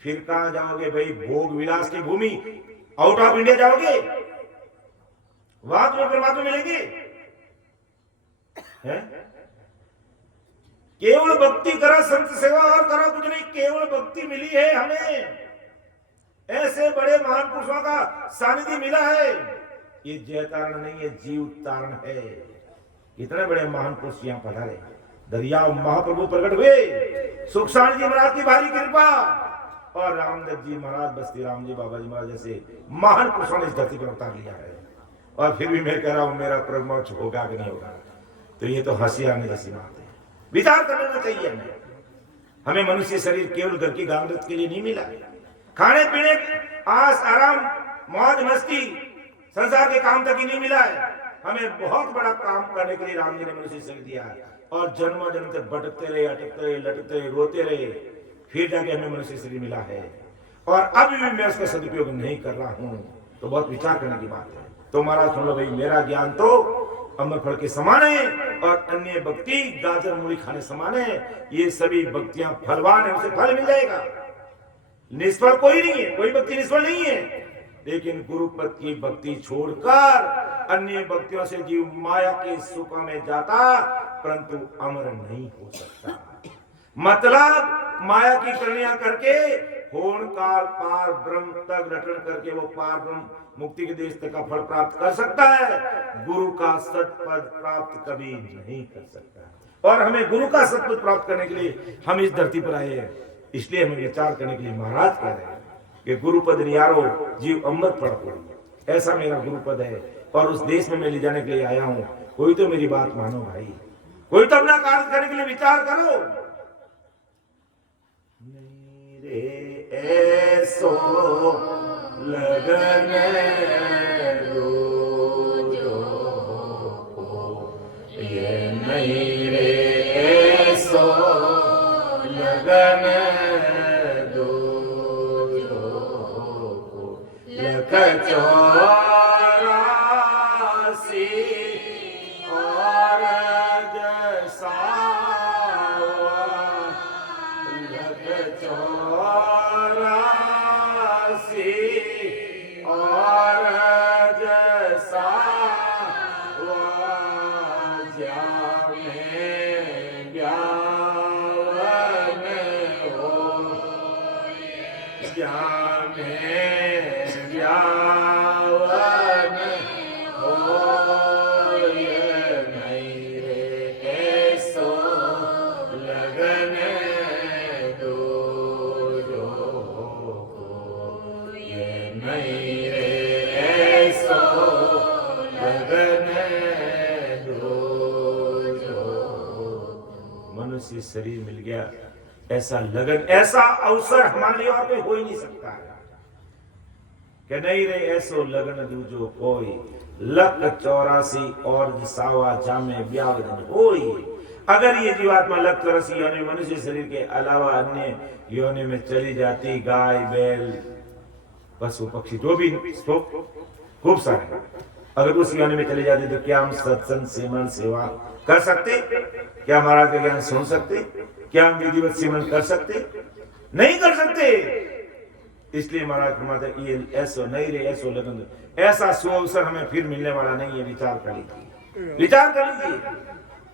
फिर कहां जाओगे भाई? भोग विलास की भूमि, आउट ऑफ इंडिया जाओगे? वहां तुम्हें परमात्मा मिलेंगे? केवल भक्ति करा, संत सेवा और करा कुछ नहीं, केवल भक्ति मिली है हमें। ऐसे बड़े महान पुरुषों का सानिध्य मिला है। ये जय तारण नहीं है, जीव तारण है। इतने बड़े महान पुरुष यहाँ पधारे, दरिया महाप्रभु प्रकट हुए, सुखसाण जी महाराज की भारी कृपा और रामदत्त जी महाराज, बस्ती राम जी, बाबा जी महाराज जैसे महान पुरुषों ने इस धरती पर अवतार लिया है। और फिर भी मैं कह रहा हूं मेरा प्रमोच होगा कि नहीं होगा? तो ये तो हंसी आने जैसी बात है। विचार करना चाहिए हमें मनुष्य शरीर केवल घर की गांगरत के लिए नहीं मिला। खाने पीने, आस आराम, मौज मस्ती, संसार के काम तक ही नहीं मिला है। हमें बहुत बड़ा काम करने के लिए राम जी ने मनुष्य शरीर दिया है और जन्म जन्म तक भटकते रहे, अटकते रहे, लटकते रहे, रोते रहे, फिर जाके हमें मनुष्य शरीर मिला है। और अभी भी मैं उसका सदुपयोग नहीं कर रहा हूं, तो बहुत विचार करने की बात है। तो महाराज सुन लो भाई, मेरा ज्ञान तो अमर फल के समान है और अन्य भक्ति गाजर मूली खाने समान है। ये सभी भक्तियां फलवान है, उसे फल मिल जाएगा। निष्फल कोई नहीं है, कोई भक्ति निष्फल नहीं है। लेकिन गुरुपद की भक्ति छोड़कर अन्य भक्तियों से जीव माया के सुख में जाता, परंतु अमर नहीं हो सकता। मतलब माया की कन्या करके होण काल पार ब्रह्म तक रटन करके वो पार ब्रह्म मुक्ति के देश तक का फल प्राप्त कर सकता है, गुरु का सतपद प्राप्त कभी नहीं कर सकता। और हमें गुरु का सतपद प्राप्त करने के लिए हम इस धरती पर आए हैं। इसलिए हमें विचार करने के लिए महाराज कह रहे हैं कि गुरुपद नियारो जीव अमृत फल को, ऐसा मेरा गुरुपद है और उस देश में मैं ले जाने के लिए आया हूं। कोई तो मेरी बात मानो भाई, कोई तो अपना कार्य करने के लिए विचार करो। मेरे ऐसो लगन रोजो ये नहीं रे, ऐसो लगन चौरासी और जसावा, लग चौरासी और जसावा, जामे ब्यावन हो, जामे मनुष्य शरीर मिल गया, ऐसा लगन, ऐसा अवसर हमारे लिए और कोई हो ही नहीं सकता है कि नहीं रे ऐसो लगन दूजो कोई, लख 84 और सावा जामे ब्यावदन होई। अगर ये जीवात्मा लख 84 योनि मनुष्य शरीर के अलावा अन्य योनि में चली जाती, गाय बैल पशु पक्षी जो भी खूब सारे, अगर उस योनि में चली जाती तो क्या हम सत्संग सिमरन सेवा कर सकते? क्या महाराज का ज्ञान सुन सकते? क्या हम विधिवत सिमरन कर सकते? नहीं कर सकते। इसलिए महाराज फरमाते ये ऐसो नहीं रे, ऐसो लगन, ऐसा सुअवसर हमें फिर मिलने वाला नहीं है। विचार कर लीजिए, विचार कर लीजिए,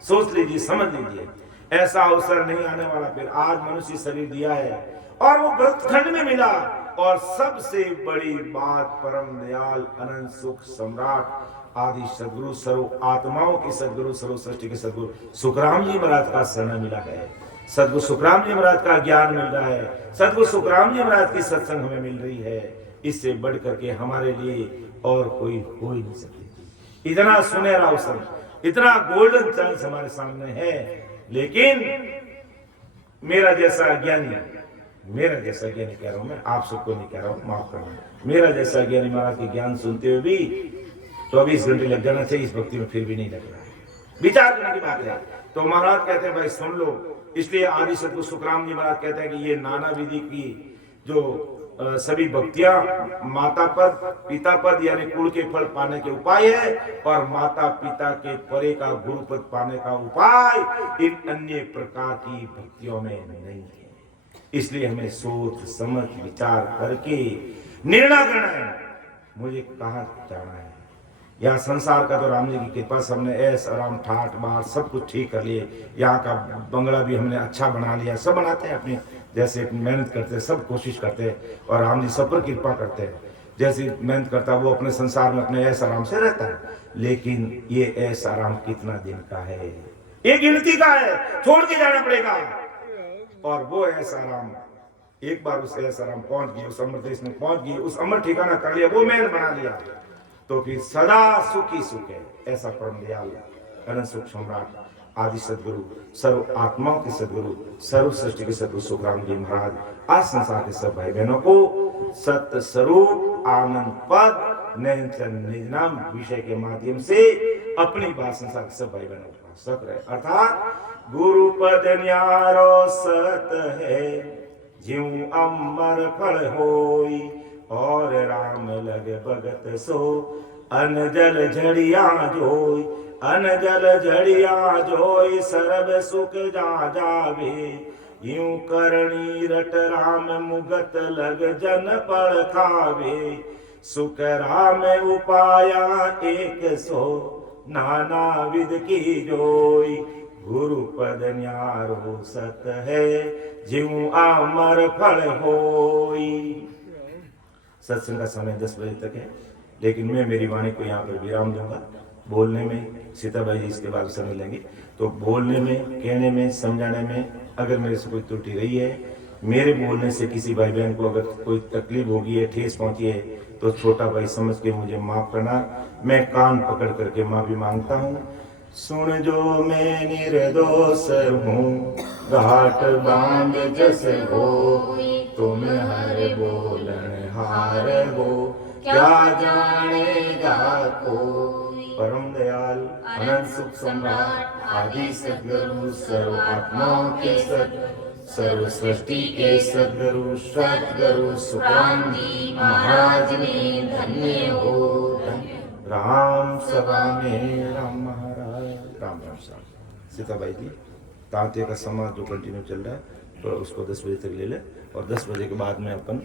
सोच लीजिए, समझ लीजिए, ऐसा अवसर नहीं आने वाला फिर। आज मनुष्य शरीर दिया है और वो वृत्तखंड में मिला। और सबसे बड़ी बात, परम दयाल अनंत सुख सम्राट आदि सदगुरु, सर्व आत्माओं के सदगुरु, सर्व सृष्टि के सदगुरु सुखराम जी महाराज का शरण मिला है। सदगुरु सुखराम जी महाराज का ज्ञान मिल रहा है, सदगुरु सुखराम जी महाराज की सत्संग हमें मिल रही है। इससे बढ़ करके हमारे लिए और कोई हो ही नहीं सकती। इतना सुनहरा अवसर, इतना गोल्डन चांस हमारे सामने है। लेकिन मेरा जैसा ज्ञानी कह रहा हूं मैं, आप सबको नहीं कह रहा हूं, माफ करना, मेरा जैसा ज्ञानी महाराज के ज्ञान सुनते हुए भी 24 घंटे लग जाना चाहिए, इस भक्ति में फिर भी नहीं लग रहा है। विचार करने की बात है। तो महाराज कहते हैं भाई सुन लो, इसलिए आदि सद्गुरु सुखराम जी महाराज कहते हैं कि ये नाना विधि की जो सभी भक्तियां माता पद पिता पद यानी कुल के फल पाने के उपाय है, और माता पिता के परे का गुरु पद पाने का उपाय इन अन्य प्रकार की भक्तियों में नहीं है। इसलिए हमें सोच समझ विचार करके निर्णय करना है मुझे कहाँ जाना है। यहाँ संसार का तो राम जी की कृपा से हमने ऐस आराम ठाट बार सब कुछ ठीक कर लिए, यहाँ का बंगला भी हमने अच्छा बना लिया, सब बनाते हैं अपनी जैसे मेहनत करते हैं, सब कोशिश करते हैं, और राम जी सब पर कृपा करते हैं। जैसी मेहनत करता है वो अपने संसार में अपने ऐस आराम से रहता है, लेकिन ये ऐस आराम कितना दिन का है, ये गिनती का है, छोड़ के जाना पड़ेगा। और वो ऐसा आराम एक बार उस ऐसा आराम पहुंच गई, उस अमर देश में पहुंच गई, उस अमर ठिकाना कर लिया, वो महल बना लिया, तो फिर सदा सुखी सुख है। ऐसा परम दयाल अनंत सुख सम्राट आदि सदगुरु सर्व आत्माओं के सदगुरु सर्व सृष्टि के सदगुरु सुखराम जी महाराज आज संसार के सब भाई बहनों को सत्य स्वरूप आनंद पद निज नाम विषय के माध्यम से अपनी बात संसार के सब भाई बहनों को सत रहे। अर्थात गुरु पद न्यारो सत है ज्यों अमर फल होई, और राम लगे भगत सो अनजल झड़िया जोई, अनजल झड़िया जोई सरब सुख जा जावे, यूं करणी रट राम मुगत लग जन पड़ खावे, सुख राम उपाया एक सो नाना विध की जोई, गुरु पद न्यारो सत है ज्यों अमर फल होई। सत्संग का समय 10 बजे तक है, लेकिन मैं मेरी वाणी को यहाँ पर विराम दूंगा। बोलने में सीताबाई जी इसके बाद समय लेंगे, तो बोलने में कहने में समझाने में अगर मेरे से कोई त्रुटि रही है, मेरे बोलने से किसी भाई बहन को अगर कोई तकलीफ होगी है, ठेस पहुंची है, तो छोटा भाई समझ के मुझे माफ करना। मैं कान पकड़ करके माफी मांगता हूँ। सुन जो मैं निर्दोष हूँ घाट बांध जस हो, तुम हर बोलन हार हो क्या जानेगा कोई। परम दयाल अनंत सुख सम्राट आदि सद्गुरु सर्व आत्माओं के सर्व सृष्टि के सद्गुरु सद्गुरु सुखराम जी महाराज ने धन्य हो। राम सभा में राम महाराज राम राम साहब। सीताबाई जी तांते का समाज जो कंटिन्यू चल रहा है, तो उसको 10 बजे तक ले ले, और 10 बजे के बाद में अपन